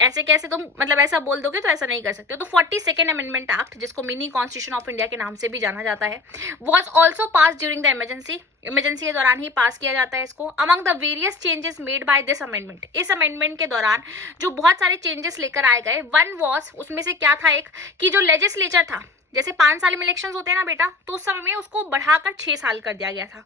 ऐसे कैसे तुम मतलब ऐसा बोल दोगे, तो ऐसा नहीं कर सकते हो। तो 42nd अमेंडमेंट एक्ट, जिसको मिनी कॉन्स्टिट्यूशन ऑफ इंडिया के नाम से भी जाना जाता है, was also pass during the emergency के दौरान ही पास किया जाता है इसको। Among the various changes made by this amendment, इस अमेंडमेंट के दौरान जो बहुत सारे चेंजेस लेकर आए गए, वन वॉज, उसमें से क्या था एक, कि जो लेजिस्लेचर था, जैसे 5 साल में इलेक्शंस होते हैं ना बेटा, तो उस समय में उसको बढ़ाकर 6 साल कर दिया गया था।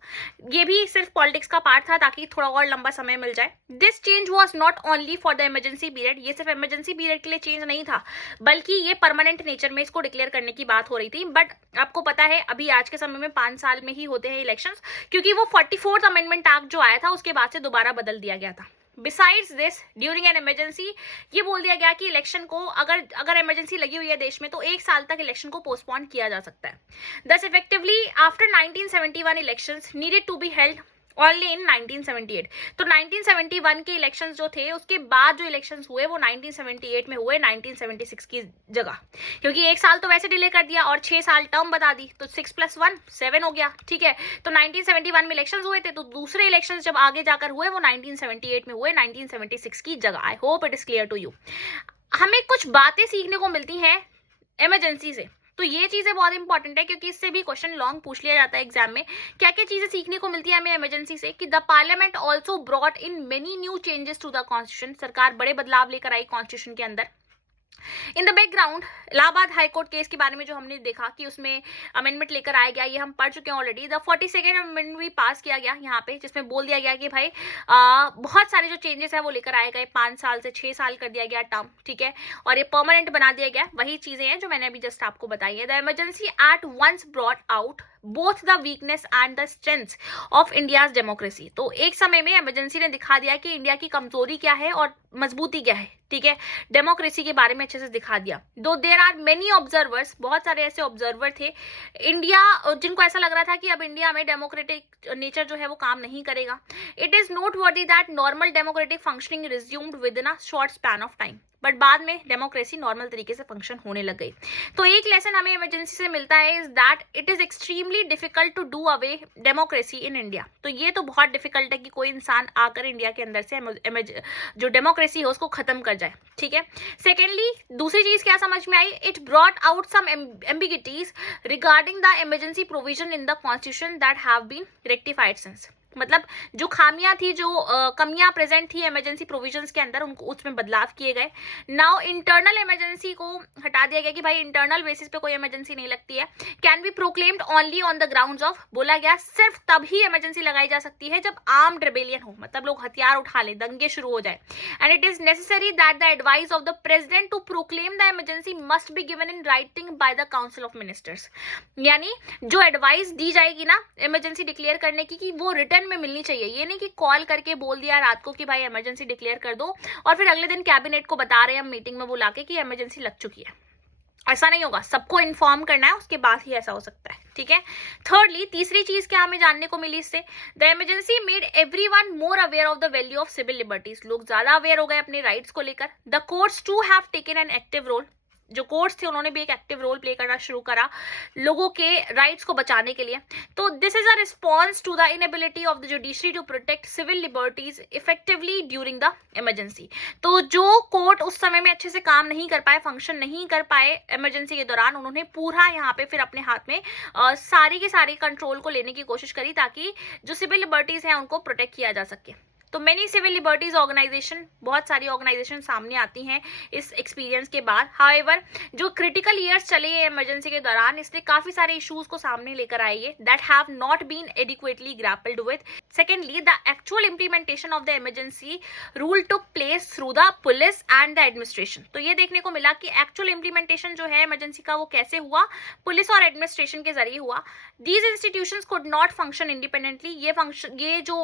ये भी सिर्फ पॉलिटिक्स का पार्ट था ताकि थोड़ा और लंबा समय मिल जाए। This change was not only for the emergency period, ये सिर्फ इमरजेंसी पीरियड के लिए चेंज नहीं था, बल्कि ये परमानेंट नेचर में इसको डिक्लेयर करने की बात हो रही थी। बट आपको पता है अभी आज के समय में 5 साल में ही होते हैं इलेक्शंस, क्योंकि वो 44th अमेंडमेंट एक्ट जो आया था उसके बाद से दोबारा बदल दिया गया था। Besides this, during an emergency, ये बोल दिया गया कि इलेक्शन को अगर इमरजेंसी लगी हुई है देश में, तो 1 साल तक इलेक्शन को पोस्टपोन किया जा सकता है। This effectively after 1971 elections needed to be held only in 1978। तो 1971 के इलेक्शंस जो थे, उसके बाद जो इलेक्शंस हुए वो 1978 में हुए 1976 की जगह, क्योंकि 1 साल तो वैसे डिले कर दिया और 6 साल टर्म बता दी, तो 6 + 1 7 हो गया, ठीक है। तो 1971 में इलेक्शंस हुए थे, तो दूसरे इलेक्शंस जब आगे जाकर हुए वो 1978 में हुए 1976 की जगह। I hope it is clear to you. हमें कुछ बातें सीखने को मिलती हैं इमरजेंसी से, तो ये चीजें बहुत इंपॉर्टेंट है, क्योंकि इससे भी क्वेश्चन लॉन्ग पूछ लिया जाता है एग्जाम में। क्या क्या चीजें सीखने को मिलती है हमें इमरजेंसी से, कि the parliament also brought in many new changes to the constitution, सरकार बड़े बदलाव लेकर आई कॉन्स्टिट्यूशन के अंदर। In the background, Allahabad high court case के बारे में जो हमने देखा कि उसमें अमेंडमेंट लेकर आया गया, ये हम पढ़ चुके हैं ऑलरेडी। द 42nd अमेंडमेंट भी पास किया गया यहाँ पे, जिसमें बोल दिया गया कि भाई बहुत सारे जो चेंजेस है वो लेकर आए गए, 5 साल से 6 साल कर दिया गया टर्म, ठीक है, और ये परमानेंट बना दिया गया। वही चीजें हैं जो मैंने अभी जस्ट आपको बताई है। The emergency act once brought out both the weakness and the strength of India's democracy. तो एक समय में इमरजेंसी ने दिखा दिया कि इंडिया की कमजोरी क्या है और मजबूती क्या है, ठीक है, डेमोक्रेसी के बारे में अच्छे से दिखा दिया। दो देयर आर मेनी ऑब्जर्वर्स, बहुत सारे ऐसे ऑब्जर्वर थे इंडिया जिनको ऐसा लग रहा था कि अब इंडिया में डेमोक्रेटिक नेचर जो है वो काम नहीं करेगा। इट इज नोट वर्दी that normal democratic functioning resumed with in a short span of time, but बाद में डेमोक्रेसी नॉर्मल तरीके से फंक्शन होने लग गई। तो एक लेसन हमें इमरजेंसी से मिलता है is that it is extremely difficult to do away democracy in India. तो ये तो बहुत डिफिकल्ट है कि कोई इंसान आकर इंडिया के अंदर से जो डेमोक्रेसी है उसको खत्म कर जाए, ठीक है। सेकेंडली, दूसरी चीज क्या समझ में आई, it brought out some ambiguities regarding the emergency provision in the constitution that have been rectified since. मतलब जो खामियां थी, जो कमियां प्रेजेंट थी इमरजेंसी प्रोविजंस के अंदर, उनको उसमें बदलाव किए गए। नाउ इंटरनल इमरजेंसी को हटा दिया गया कि भाई इंटरनल बेसिस पे कोई इमरजेंसी नहीं लगती है। Can be proclaimed only on the grounds of, बोला गया सिर्फ तभी इमरजेंसी लगाई जा सकती है जब आर्म्ड रिबेलियन हो, मतलब लोग हथियार उठा लें, दंगे शुरू हो जाए। And it is necessary that the advice of the president to proclaim the emergency must be given in writing by the council of ministers. यानी जो एडवाइस दी जाएगी ना इमरजेंसी डिक्लेयर करने की, कि वो रिटर्न में मिलनी चाहिए। ये नहीं कि कॉल करके बोल दिया रात को कि भाई इमरजेंसी डिक्लेयर कर दो और फिर अगले दिन कैबिनेट को बता रहे हैं हम मीटिंग में बुला के कि इमरजेंसी लग चुकी है। ऐसा नहीं होगा, सबको इन्फॉर्म करना है, उसके बाद ही ऐसा हो सकता है, ठीक है। थर्डली, तीसरी चीज क्या हमें जानने को मिली इससे, the emergency made everyone more aware of the value of civil liberties. लोग ज्यादा अवेयर हो गए अपने राइट्स को लेकर। The courts too have taken an active role, जो कोर्ट्स थे उन्होंने भी एक एक्टिव रोल प्ले करना शुरू करा लोगों के राइट्स को बचाने के लिए। तो this is a response to the inability of the judiciary to protect civil liberties effectively during the emergency. तो जो कोर्ट उस समय में अच्छे से काम नहीं कर पाए, फंक्शन नहीं कर पाए इमरजेंसी के दौरान, उन्होंने पूरा यहाँ पे फिर अपने हाथ में सारी की सारी कंट्रोल को लेने की कोशिश करी ताकि जो सिविल लिबर्टीज हैं उनको प्रोटेक्ट किया जा सके। तो मेनी सिविल लिबर्टीज ऑर्गेनाइजेशन, बहुत सारी ऑर्गेनाइजेशन सामने आती हैं इस एक्सपीरियंस के बाद। हाउएवर जो क्रिटिकल ईयर्स चले हैं इमरजेंसी के दौरान, इसने काफी सारे इश्यूज को सामने लेकर आई है that have not been adequately grappled with. Secondly, the actual implementation of the emergency rule took place through the police and the administration. तो ये देखने को मिला कि एक्चुअल इंप्लीमेंटेशन जो है इमरजेंसी का वो कैसे हुआ, पुलिस और एडमिनिस्ट्रेशन के जरिए हुआ। These institutions could not function independently, ये जो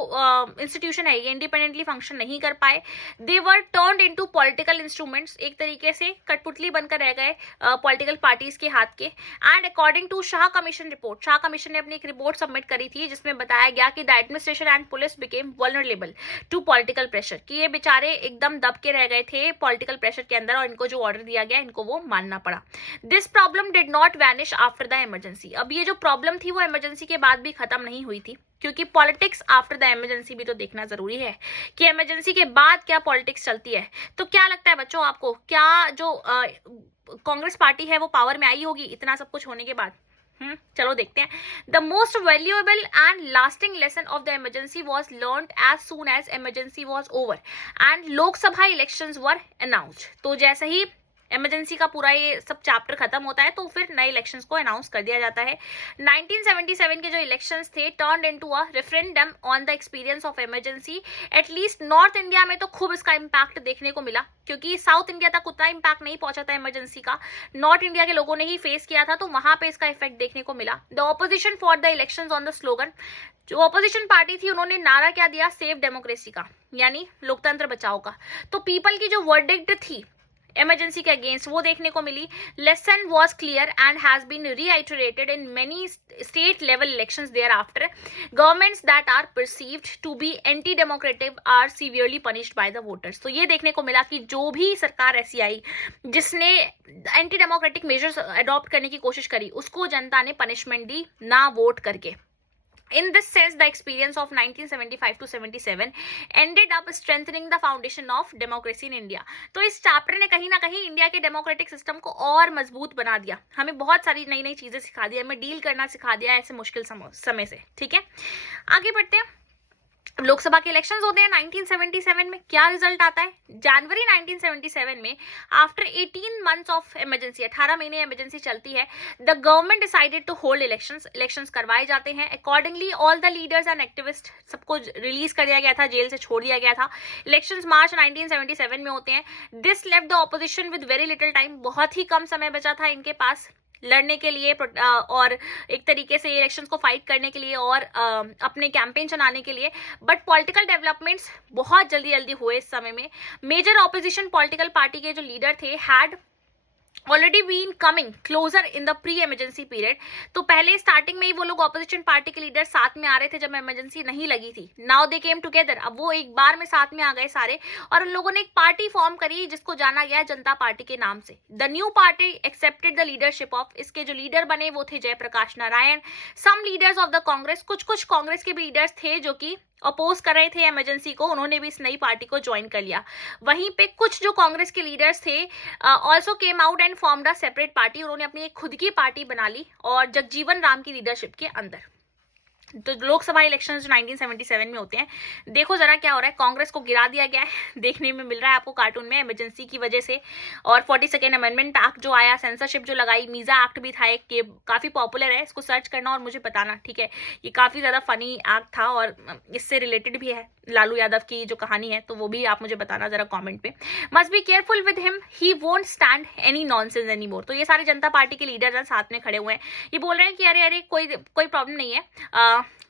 इंस्टीट्यूशन है ये इंडिपेंडेंटली फंक्शन नहीं कर पाए। दे वर टर्न्ड इनटू पॉलिटिकल इंस्ट्रूमेंट्स, एक तरीके से कठपुतली बनकर रह गए पॉलिटिकल पार्टीज के हाथ के। And according to Shah commission report, Shah commission ने अपनी एक रिपोर्ट सबमिट करी थी जिसमें बताया गया कि the administration and police became vulnerable to political pressure, कि ये बेचारे एकदम दब के रह गए थे पॉलिटिकल प्रेशर के अंदर और इनको जो ऑर्डर दिया गया इनको वो मानना पड़ा। This problem did not vanish after the emergency. अब ये जो प्रॉब्लम थी वो इमरजेंसी के बाद भी खत्म नहीं हुई थी। क्योंकि पॉलिटिक्स आफ्टर द इमरजेंसी भी तो देखना जरूरी है कि इमरजेंसी के बाद क्या पॉलिटिक्स चलती है। तो क्या लगता है बच्चों आपको, क्या जो कांग्रेस पार्टी है वो पावर में आई होगी इतना सब कुछ होने के बाद? चलो देखते हैं। The most valuable and lasting lesson of the emergency was learn as soon as emergency was over and Lok Sabha elections were announced. तो जैसे ही इमरजेंसी का पूरा ये सब चैप्टर खत्म होता है तो फिर नए इलेक्शंस को अनाउंस कर दिया जाता है। 1977 के जो इलेक्शंस थे turned into a referendum on the experience of emergency. At least north India में तो खूब इसका इम्पैक्ट देखने को मिला, क्योंकि साउथ इंडिया तक उतना इम्पैक्ट नहीं पहुंचा था इमरजेंसी का, नॉर्थ इंडिया के लोगों ने ही फेस किया था, तो वहां पे इसका इफेक्ट देखने को मिला। The opposition for the elections on the slogan, जो ऑपोजिशन पार्टी थी उन्होंने नारा क्या दिया, सेव डेमोक्रेसी का, यानी लोकतंत्र बचाओ का। तो पीपल की जो वर्डिक्ट थी इमरजेंसी के अगेंस्ट वो देखने को मिली। Lesson was clear and has been reiterated in many state level elections thereafter. Governments that are perceived to be anti democratic are severely punished by the voters. तो ये देखने को मिला कि जो भी सरकार ऐसी आई जिसने एंटी डेमोक्रेटिक मेजर्स अडॉप्ट करने की कोशिश करी उसको जनता ने पनिशमेंट दी ना वोट करके। In this sense, the experience of 1975 to 77 ended up strengthening the foundation of democracy in India. तो इस चैप्टर ने कहीं ना कहीं इंडिया के डेमोक्रेटिक सिस्टम को और मजबूत बना दिया, हमें बहुत सारी नई नई चीजें सिखा दी, हमें डील करना सिखा दिया ऐसे मुश्किल समय से। ठीक है, आगे बढ़ते हैं। लोकसभा के इलेक्शंस होते हैं 1977 में। क्या रिजल्ट आता है? जनवरी 1977 में आफ्टर 18 मंथ्स ऑफ इमरजेंसी, 18 महीने इमरजेंसी चलती है, the government decided to hold elections करवाए जाते हैं। Accordingly all the leaders and activist सबको रिलीज कर दिया गया था, जेल से छोड़ दिया गया था। इलेक्शंस मार्च 1977 में होते हैं। This left the opposition with very little time, बहुत ही कम समय बचा था इनके पास लड़ने के लिए और एक तरीके से इलेक्शंस को फाइट करने के लिए और अपने कैंपेन चलाने के लिए। बट पॉलिटिकल डेवलपमेंट्स बहुत जल्दी जल्दी हुए इस समय में। मेजर ऑपोजिशन पॉलिटिकल पार्टी के जो लीडर थे had already been coming closer in the pre emergency period. तो पहले स्टार्टिंग में ही वो लोग ऑपोजिशन पार्टी के लीडर साथ में आ रहे थे जब इमरजेंसी नहीं लगी थी। नाउ दे केम टुगेदर, अब वो एक बार में साथ में आ गए सारे, और उन लोगों ने एक पार्टी फॉर्म करी जिसको जाना गया जनता पार्टी के नाम से। The new party accepted the leadership of, इसके जो लीडर बने वो थे जयप्रकाश नारायण, सम लीडर्स ऑफ द कांग्रेस, कुछ कांग्रेस के भी लीडर्स थे जो कि अपोज कर रहे थे इमरजेंसी को, उन्होंने भी इस नई पार्टी को ज्वाइन कर लिया। वहीं पे कुछ जो कांग्रेस के लीडर्स थे also came out and formed a separate party, उन्होंने अपनी एक खुद की पार्टी बना ली और जगजीवन राम की लीडरशिप के अंदर। तो लोकसभा इलेक्शन जो 1977 में होते हैं, देखो जरा क्या हो रहा है। कांग्रेस को गिरा दिया गया है, देखने में मिल रहा है आपको कार्टून में, इमरजेंसी की वजह से। और 42nd अमेंडमेंट एक्ट जो आया, सेंसरशिप जो लगाई, मीजा एक्ट भी था एक, ये काफी पॉपुलर है, इसको सर्च करना और मुझे बताना, ठीक है। ये काफी ज्यादा फनी एक्ट था और इससे रिलेटेड भी है लालू यादव की जो कहानी है, तो वो भी आप मुझे बताना जरा कमेंट पे। Must be careful with him, he won't stand any nonsense any more. तो ये सारे जनता पार्टी के लीडर हैं साथ में खड़े हुए हैं, ये बोल रहे हैं कि अरे अरे कोई प्रॉब्लम नहीं है,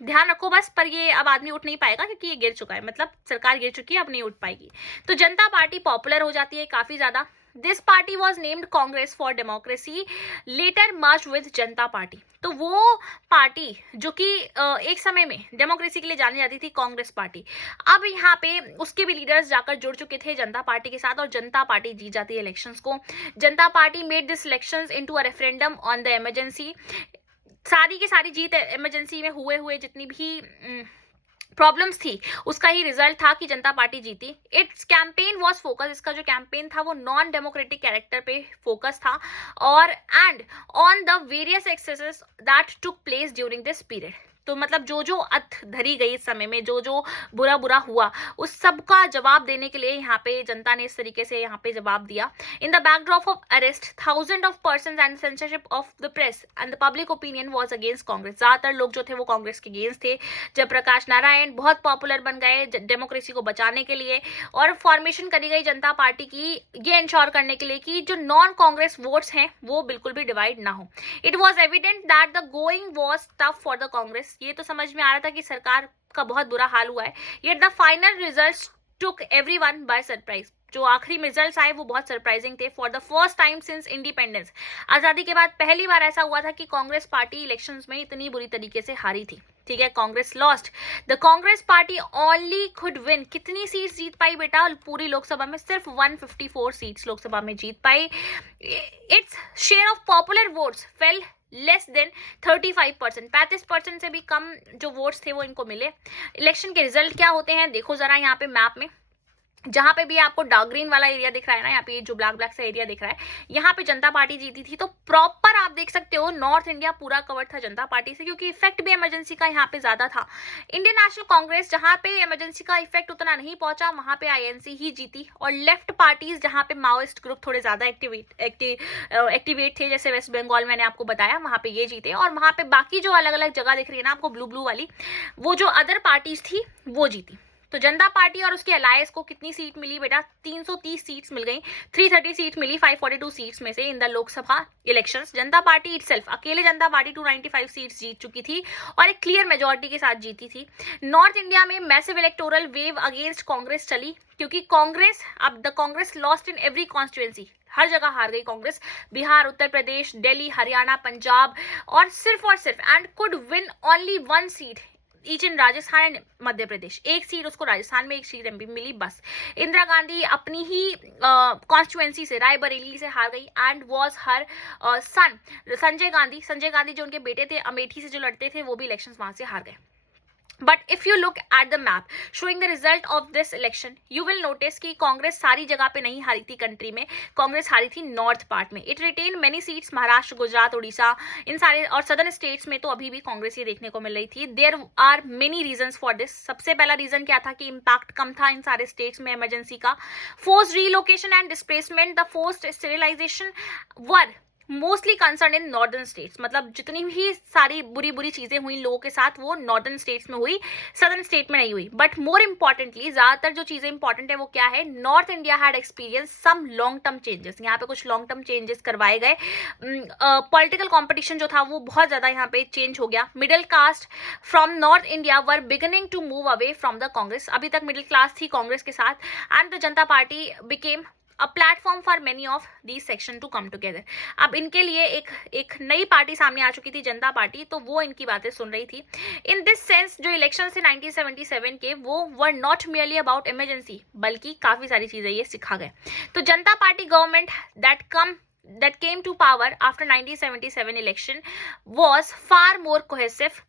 ध्यान रखो बस, पर ये अब आदमी उठ नहीं पाएगा क्योंकि ये गिर चुका है, मतलब सरकार गिर चुकी है, अब नहीं उठ पाएगी। तो जनता पार्टी पॉपुलर हो जाती है काफी ज्यादा। This party was named Congress for democracy, later merge with Janata party. तो वो पार्टी जो कि एक समय में डेमोक्रेसी के लिए जानी जाती थी, कांग्रेस पार्टी, अब यहाँ पे उसके भी लीडर्स जाकर जुड़ चुके थे जनता पार्टी के साथ और जनता पार्टी जीत जाती है इलेक्शंस को। जनता party made this elections into a referendum on the emergency. सारी की सारी जीत इमरजेंसी में हुए जितनी भी प्रॉब्लम्स थी उसका ही रिजल्ट था कि जनता पार्टी जीती। इट्स कैंपेन वॉज फोकस, इसका जो कैंपेन था वो नॉन डेमोक्रेटिक कैरेक्टर पे फोकस था और and on the various axes that took place during this period. तो मतलब जो जो अथ धरी गई इस समय में, जो जो बुरा हुआ, उस सब का जवाब देने के लिए यहाँ पे जनता ने इस तरीके से यहाँ पे जवाब दिया। In the backdrop of arrest thousand of persons and censorship of the press and the public opinion was against Congress. ज्यादातर लोग जो थे वो कांग्रेस के अगेंस्ट थे। जयप्रकाश नारायण बहुत पॉपुलर बन गए डेमोक्रेसी को बचाने के लिए और फॉर्मेशन करी गई जनता पार्टी की ये इंश्योर करने के लिए कि जो नॉन कांग्रेस वोट्स हैं वो बिल्कुल भी डिवाइड ना हो। It was evident that the going was tough for the Congress. ये तो समझ में आ रहा था कि सरकार का बहुत बुरा हाल हुआ है। Yet the final results took everyone by surprise. जो आखिरी रिजल्ट्स आए वो बहुत सरप्राइजिंग थे। For the first time since independence, आजादी के बाद पहली बार ऐसा हुआ था कि कांग्रेस पार्टी इलेक्शंस में इतनी बुरी तरीके से हारी थी। ठीक है, Congress lost. The Congress party only could win, कितनी सीट्स जीत पाई बेटा पूरी लोकसभा में? सिर्फ 154 सीट्स लोकसभा में जीत पाई। Its share of popular votes fell less than 35%, 35% से भी कम जो वोट्स थे वो इनको मिले। इलेक्शन के रिजल्ट क्या होते हैं देखो जरा यहाँ पे मैप में, जहां पे भी आपको डार्क ग्रीन वाला एरिया दिख रहा है ना, यहाँ पे जो ब्लैक ब्लैक सा एरिया दिख रहा है, यहाँ पे जनता पार्टी जीती थी। तो प्रॉपर आप देख सकते हो नॉर्थ इंडिया पूरा कवर था जनता पार्टी से, क्योंकि इफेक्ट भी इमरजेंसी का यहाँ पे ज्यादा था। इंडियन नेशनल कांग्रेस जहां पे इमरजेंसी का इफेक्ट उतना नहीं पहुंचा, वहां पे आईएनसी ही जीती। और लेफ्ट पार्टीज जहां पे माओइस्ट ग्रुप थोड़े ज्यादा एक्टिवेट थे, जैसे वेस्ट बंगाल मैंने आपको बताया, वहां पे ये जीते। और वहां पे बाकी जो अलग अलग जगह दिख रही है ना आपको ब्लू ब्लू वाली, वो जो अदर पार्टीज थी वो जीती। तो जनता पार्टी और उसके अलायंस को कितनी सीट मिली बेटा? 330 सीट्स मिल गई, 330 सीट मिली 542 सीट्स में से in the Lok Sabha elections. Janata party itself, अकेले जनता पार्टी 295 सीट्स जीत चुकी थी और एक क्लियर मेजोरिटी के साथ जीती थी। नॉर्थ इंडिया में massive electoral wave against Congress चली, क्योंकि कांग्रेस, अब the Congress lost in every constituency, हर जगह हार गई कांग्रेस, बिहार, उत्तर प्रदेश, दिल्ली, हरियाणा, पंजाब, और सिर्फ and could win only 1 seat each in Rajasthan and Madhya Pradesh. एक सीट उसको राजस्थान में, एक सीट एमपी में मिली बस। इंदिरा गांधी अपनी ही कॉन्स्टिट्युएंसी से, रायबरेली से हार गई एंड वॉज हर सन संजय गांधी जो उनके बेटे थे, अमेठी से जो लड़ते थे, वो भी इलेक्शंस वहां से हार गए। But if you look at the map showing the result of this election, you will notice कि कांग्रेस सारी जगह पे नहीं हारी थी कंट्री में, कांग्रेस हारी थी नॉर्थ पार्ट में। It retain many seats, Maharashtra, Gujarat, Orissa, इन सारे, और सदर्न स्टेट्स में तो अभी भी कांग्रेस ही देखने को मिल रही थी। There are many reasons for this. सबसे पहला रीजन क्या था कि इम्पैक्ट कम था इन सारे स्टेट्स में इमरजेंसी का। Forced relocation and displacement, the forced sterilisation were mostly concern in northern states. मतलब जितनी भी सारी बुरी चीजें हुई लोगों के साथ, वो नॉर्दर्न स्टेट्स में हुई, सदर्न स्टेट में नहीं हुई। बट मोर इंपॉर्टेंटली, ज्यादातर जो चीजें इंपॉर्टेंट है वो क्या है, north India had experience some long term changes. यहाँ पे कुछ लॉन्ग टर्म चेंजेस करवाए गए। पॉलिटिकल कॉम्पिटिशन जो था वो बहुत ज्यादा यहाँ पे चेंज हो गया। Middle caste from north India were beginning to move away from the Congress. अभी तक मिडिल क्लास थी कांग्रेस के साथ, and the Janata party became a platform for many of these section to come together। अब इनके लिए एक नई पार्टी सामने आ चुकी थी, जनता पार्टी, तो वो इनकी बातें सुन रही थी। इन दिस सेंस जो इलेक्शन थे 1977 के, वो were not merely about emergency, बल्कि काफी सारी चीजें ये सिखा गए। तो Janata party government that came to power after 1977 election was far more cohesive।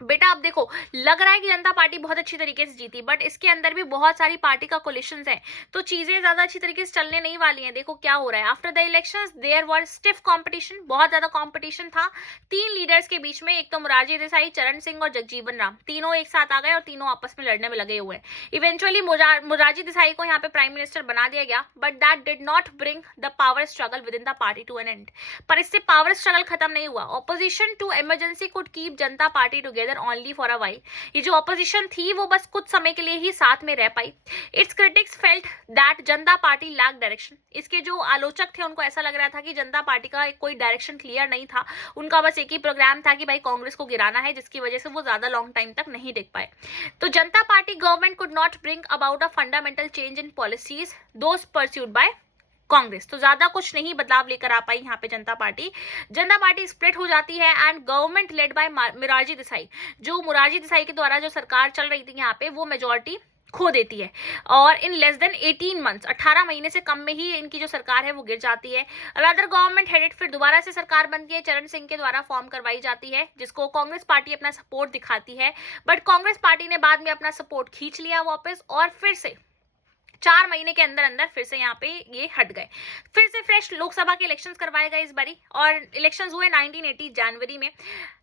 बेटा अब देखो, लग रहा है कि जनता पार्टी बहुत अच्छी तरीके से जीती, बट इसके अंदर भी बहुत सारी पार्टी का कोलिशंस है, तो चीजें ज्यादा अच्छी तरीके से चलने नहीं वाली हैं। देखो क्या हो रहा है, after the elections there were stiff competition, बहुत ज्यादा कंपटीशन था 3 लीडर्स के बीच में। एक तो मोरारजी देसाई, चरण सिंह और जगजीवन राम, तीनों एक साथ आ गए और तीनों आपस में लड़ने में लगे हुए हैं। इवेंचुअली मोरारजी देसाई को यहाँ पे प्राइम मिनिस्टर बना दिया गया, but that did not bring the power struggle within the party to an end. पर इससे पावर स्ट्रगल खत्म नहीं हुआ। Opposition to emergency could keep Janata party together only for a while। ये जो ऑपोजिशन थी वो बस कुछ समय के लिए ही साथ में रह पाई। It's critics felt that Janata party lack direction. इसके जो आलोचक थे उनको ऐसा लग रहा था कि जनता पार्टी का कोई डायरेक्शन क्लियर नहीं था, उनका बस एक ही प्रोग्राम था कि भाई कांग्रेस को गिराना है, जिसकी वजह से वो ज्यादा लॉन्ग टाइम तक नहीं टिक पाए। तो Janata party government could not bring about a fundamental change in policies those pursued by Congress. तो ज्यादा कुछ नहीं बदलाव लेकर आ पाई यहाँ पे जनता पार्टी स्प्लिट हो जाती है, and government led by Morarji Desai, जो मोरारजी देसाई के द्वारा जो सरकार चल रही थी यहाँ पे, वो मेजोरिटी खो देती है, और इन लेस देन 18 मंथ्स, 18 महीने से कम में ही इनकी जो सरकार है वो गिर जाती है। अनदर गवर्नमेंट हेडेड, फिर दोबारा से सरकार बनती है, चरण सिंह के द्वारा फॉर्म करवाई जाती है, जिसको कांग्रेस पार्टी अपना सपोर्ट दिखाती है। बट कांग्रेस पार्टी ने बाद में अपना सपोर्ट खींच लिया वापस, और फिर से 4 महीने के अंदर फिर से यहाँ पे ये हट गए। फिर से फ्रेश लोकसभा के इलेक्शंस करवाए गए इस बारी, और इलेक्शंस हुए 1980 जनवरी में,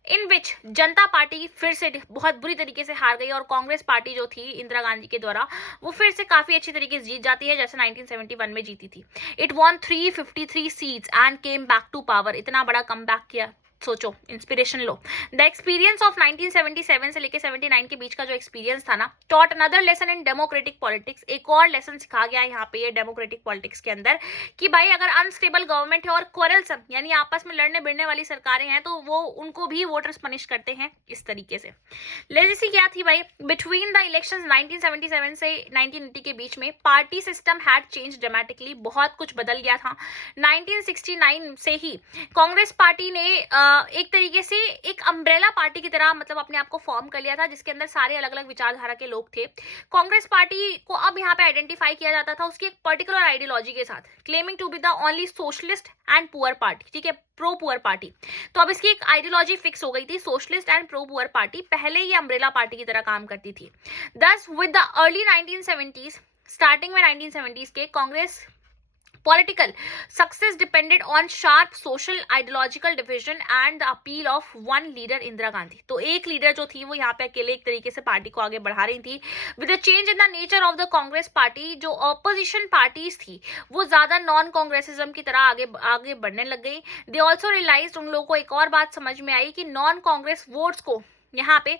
इन विच जनता पार्टी फिर से बहुत बुरी तरीके से हार गई, और कांग्रेस पार्टी जो थी इंदिरा गांधी के द्वारा, वो फिर से काफी अच्छी तरीके से जीत जाती है, जैसे 1971 में जीती थी। It won 353 seats and came back to power. इतना बड़ा कम बैक किया, सोचो, इंस्पिरेशन लो। द एक्सपीरियंस ऑफ 1977 से लेके 79 के बीच का जो एक्सपीरियंस था ना, taught another lesson in democratic politics. एक और लेसन सिखा गया यहाँ पे ये डेमोक्रेटिक पॉलिटिक्स के अंदर, कि भाई अगर अनस्टेबल गवर्नमेंट है और क्वारलसम, यानी आपस में लड़ने भिड़ने वाली सरकारें हैं, तो वो उनको भी वोटर्स पनिश करते हैं इस तरीके से। लेजेसी क्या थी भाई, बिटवीन द इलेक्शंस 1977 से 1980 के बीच में party system had change dramatically, बहुत कुछ बदल गया था। 1969 से ही कांग्रेस पार्टी ने एक तरीके से एक अम्ब्रेला पार्टी की तरह मतलब अपने आप को फॉर्म कर लिया था, जिसके अंदर सारे अलग अलग विचारधारा के लोग थे। कांग्रेस पार्टी को अब यहाँ पे आइडेंटिफाई किया जाता था उसकी एक पर्टिकुलर आइडियोलॉजी के साथ, claiming to be the only socialist and poor party, ठीक है, प्रो पुअर पार्टी। तो अब इसकी एक आइडियोलॉजी फिक्स हो गई थी, socialist and pro poor party. पहले ये अम्ब्रेला पार्टी की तरह काम करती थी। दस with the early 1970s, starting में 1970s के Congress political success depended on sharp social ideological division and the appeal of one leader Indira Gandhi. तो एक लीडर जो थी वो यहाँ पे अकेले एक तरीके से पार्टी को आगे बढ़ा रही थी। With the change in the nature of the Congress party, जो ऑपोजिशन पार्टीज थी वो ज्यादा नॉन कांग्रेसिज्म की तरह आगे बढ़ने लग गई। दे ऑल्सो रियलाइज्ड, उन लोगों को एक और बात समझ में आई कि नॉन कांग्रेस वोट्स को यहाँ पे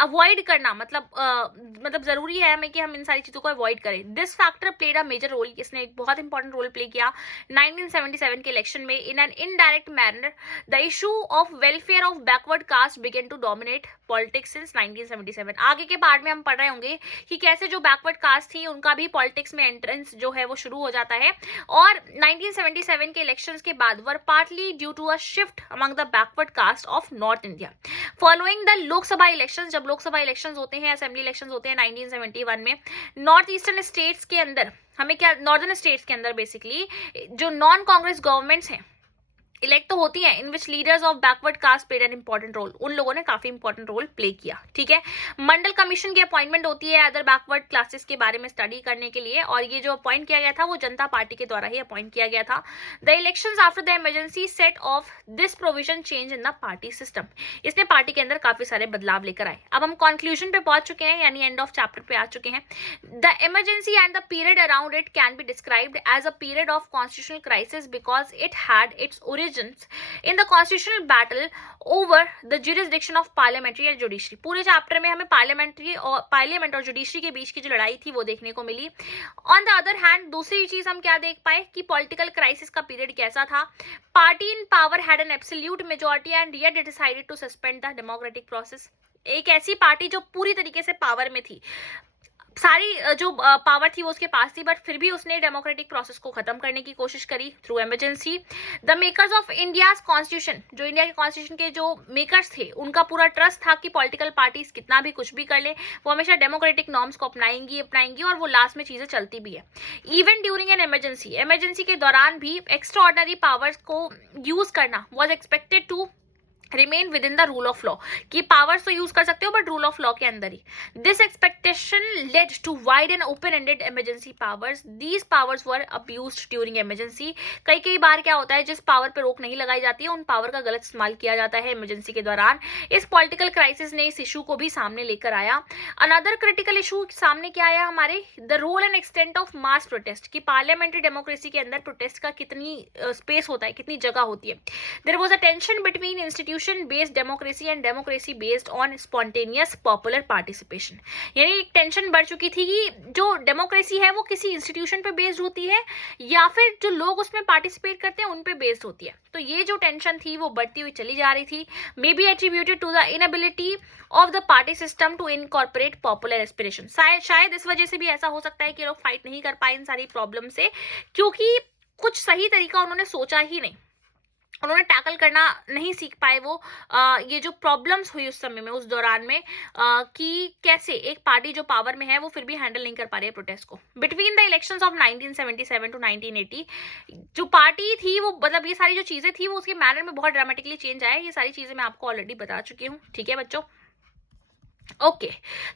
अवॉइड करना मतलब जरूरी है हमें कि हम इन सारी चीजों को अवॉइड करें। This factor played a major role, इसने एक बहुत इंपॉर्टेंट रोल प्ले किया 1977 के इलेक्शन में। In an indirect manner the issue of welfare of backward caste began to dominate politics since 1977। आगे के पार्ट में हम पढ़ रहे होंगे कि कैसे जो बैकवर्ड कास्ट थी उनका भी पॉलिटिक्स में एंट्रेंस जो है वो शुरू हो जाता है। और 1977 के इलेक्शंस के बाद were partly due to a shift among the backward caste of north India following the Lok Sabha elections. जब लोकसभा इलेक्शंस होते हैं, असेंबली इलेक्शंस होते हैं 1971 में, नॉर्थ ईस्टर्न स्टेट्स के अंदर हमें क्या, नॉर्दर्न स्टेट्स के अंदर बेसिकली जो नॉन कांग्रेस गवर्नमेंट्स हैं इलेक्ट तो होती हैं, in which leaders of backward caste played an important role. उन लोगों ने काफी इंपॉर्टेंट रोल प्ले किया, ठीक है। मंडल कमीशन की अपॉइंटमेंट होती है अदर बैकवर्ड क्लासेस के बारे में स्टडी करने के लिए, और ये जो अपॉइंट किया गया था वो जनता पार्टी के द्वारा ही अपॉइंट किया गया था। The elections after the emergency set of this provision change in the party system. इसने पार्टी के अंदर काफी सारे बदलाव लेकर आए। अब हम कंक्लूजन पे पहुंच चुके हैं, यानी एंड ऑफ चैप्टर पे आ चुके हैं। The emergency and the period around it can be described as a period of constitutional crisis because it had its origins in the constitutional battle over the jurisdiction of parliamentary and judiciary। पूरे चैप्टर में हमें पार्लियामेंट और जुडिशरी के बीच की जो लड़ाई थी वो देखने को मिली। ऑन द अदर हैंड दूसरी चीज हम क्या देख पाए कि पॉलिटिकल क्राइसिस का पीरियड कैसा था। Party in power had an absolute majority and yet decided to suspend the democratic process. एक ऐसी पार्टी जो पूरी तरीके से पावर में थी, सारी जो पावर थी वो उसके पास थी, बट फिर भी उसने डेमोक्रेटिक प्रोसेस को खत्म करने की कोशिश करी through emergency. The makers of India's constitution, जो इंडिया के कॉन्स्टिट्यूशन के जो मेकर्स थे उनका पूरा ट्रस्ट था कि पॉलिटिकल पार्टीज कितना भी कुछ भी कर ले वो हमेशा डेमोक्रेटिक नॉर्म्स को अपनाएंगी और वो लास्ट में चीजें चलती भी है। इवन ड्यूरिंग एन इमरजेंसी के दौरान भी एक्स्ट्रा ऑर्डिनरी पावर्स को यूज करना was expected to remain within the rule of law, कि पावर्स तो यूज कर सकते हो बट रूल ऑफ लॉ के अंदर ही। This expectation led to wide and open ended emergency powers. These powers were abused during emergency. कई बार क्या होता है, जिस पावर पे रोक नहीं लगाई जाती है उन पावर का गलत इस्तेमाल किया जाता है इमरजेंसी के दौरान। इस पॉलिटिकल क्राइसिस ने इस इशू को भी सामने लेकर आया। अनदर क्रिटिकल इशू सामने क्या आया हमारे, the role and extent of mass protest, कि पार्लियामेंट्री डेमोक्रेसी के अंदर प्रोटेस्ट का कितनी स्पेस होता है, कितनी जगह होती है। There was a tension between institution based democracy and democracy based on spontaneous popular participation. यानी एक टेंशन बढ़ चुकी थी कि जो डेमोक्रेसी है वो किसी इंस्टीट्यूशन पे बेस्ड होती है या फिर जो लोग उसमें पार्टिसिपेट करते हैं उन पे बेस्ड होती है। तो ये जो टेंशन थी वो बढ़ती हुई चली जा रही थी। May be attributed to the inability of the party system to incorporate popular aspiration. शायद इस वजह से भी ऐसा हो सकता है कि लोग फाइट नहीं कर पाए इन सारी प्रॉब्लम से, क्योंकि कुछ सही तरीका उन्होंने सोचा ही नहीं, उन्होंने टैकल करना नहीं सीख पाए। वो ये जो प्रॉब्लम्स हुई उस समय में, उस दौरान में कि कैसे एक पार्टी जो पावर में है वो फिर भी हैंडल नहीं कर पा रही है प्रोटेस्ट को। Between the elections of 1977 to 1980 जो पार्टी थी वो मतलब ये सारी जो चीजें थी वो उसके मैनर में बहुत ड्रामेटिकली चेंज आया। ये सारी चीजें मैं आपको ऑलरेडी बता चुकी हूँ, ठीक है बच्चों। ओके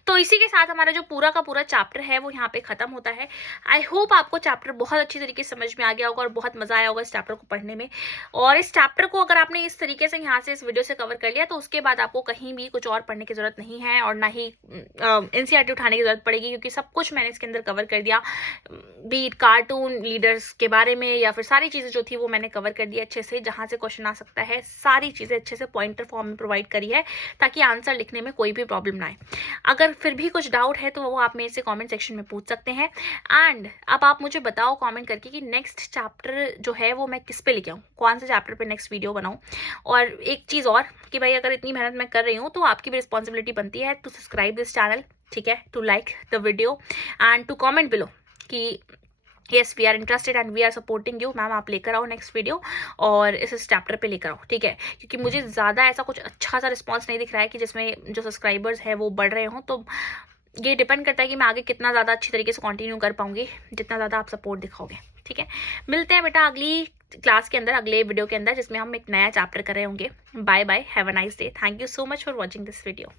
तो इसी के साथ हमारा जो पूरा का पूरा चैप्टर है वो यहाँ पे खत्म होता है। आई होप आपको चैप्टर बहुत अच्छी तरीके से समझ में आ गया होगा और बहुत मजा आया होगा इस चैप्टर को पढ़ने में। और इस चैप्टर को अगर आपने इस तरीके से यहाँ से इस वीडियो से कवर कर लिया तो उसके बाद आपको कहीं भी कुछ और पढ़ने की जरूरत नहीं है और ना ही एनसीईआरटी उठाने की जरूरत पड़ेगी, क्योंकि सब कुछ मैंने इसके अंदर कवर कर दिया। बीट कार्टून लीडर्स के बारे में या फिर सारी चीजें जो थी वो मैंने कवर कर दी अच्छे से, जहाँ से क्वेश्चन आ सकता है सारी चीजें अच्छे से पॉइंटर फॉर्म में प्रोवाइड करी है ताकि आंसर लिखने में कोई भी प्रॉब्लम ना आए। अगर फिर भी कुछ डाउट है तो वो आप मेरे से कमेंट सेक्शन में पूछ सकते हैं। एंड अब आप मुझे बताओ कमेंट करके कि नेक्स्ट चैप्टर जो है वो मैं किस पे लेके आऊँ, कौन से चैप्टर पे नेक्स्ट वीडियो बनाऊँ। और एक चीज़ और कि भाई अगर इतनी मेहनत मैं कर रही हूँ तो आपकी भी रिस्पॉन्सिबिलिटी बनती है टू सब्सक्राइब दिस चैनल, ठीक है, to like the video and to comment below कि yes we are interested and we are supporting you. Ma'am आप लेकर आओ नेक्स्ट वीडियो और इस चैप्टर पे लेकर आओ, ठीक है, क्योंकि मुझे ज़्यादा ऐसा कुछ अच्छा सा रिस्पॉन्स नहीं दिख रहा है कि जिसमें जो सब्सक्राइबर्स है वो बढ़ रहे हों। तो ये डिपेंड करता है कि मैं आगे कितना ज़्यादा अच्छी तरीके से कंटिन्यू कर पाऊंगी, जितना ज़्यादा आप सपोर्ट दिखाओगे, ठीक है। मिलते हैं बेटा अगली क्लास के अंदर, अगले वीडियो के अंदर, जिसमें हम एक नया चैप्टर कर रहे होंगे। Bye bye, have a nice day, thank you so much for watching this video.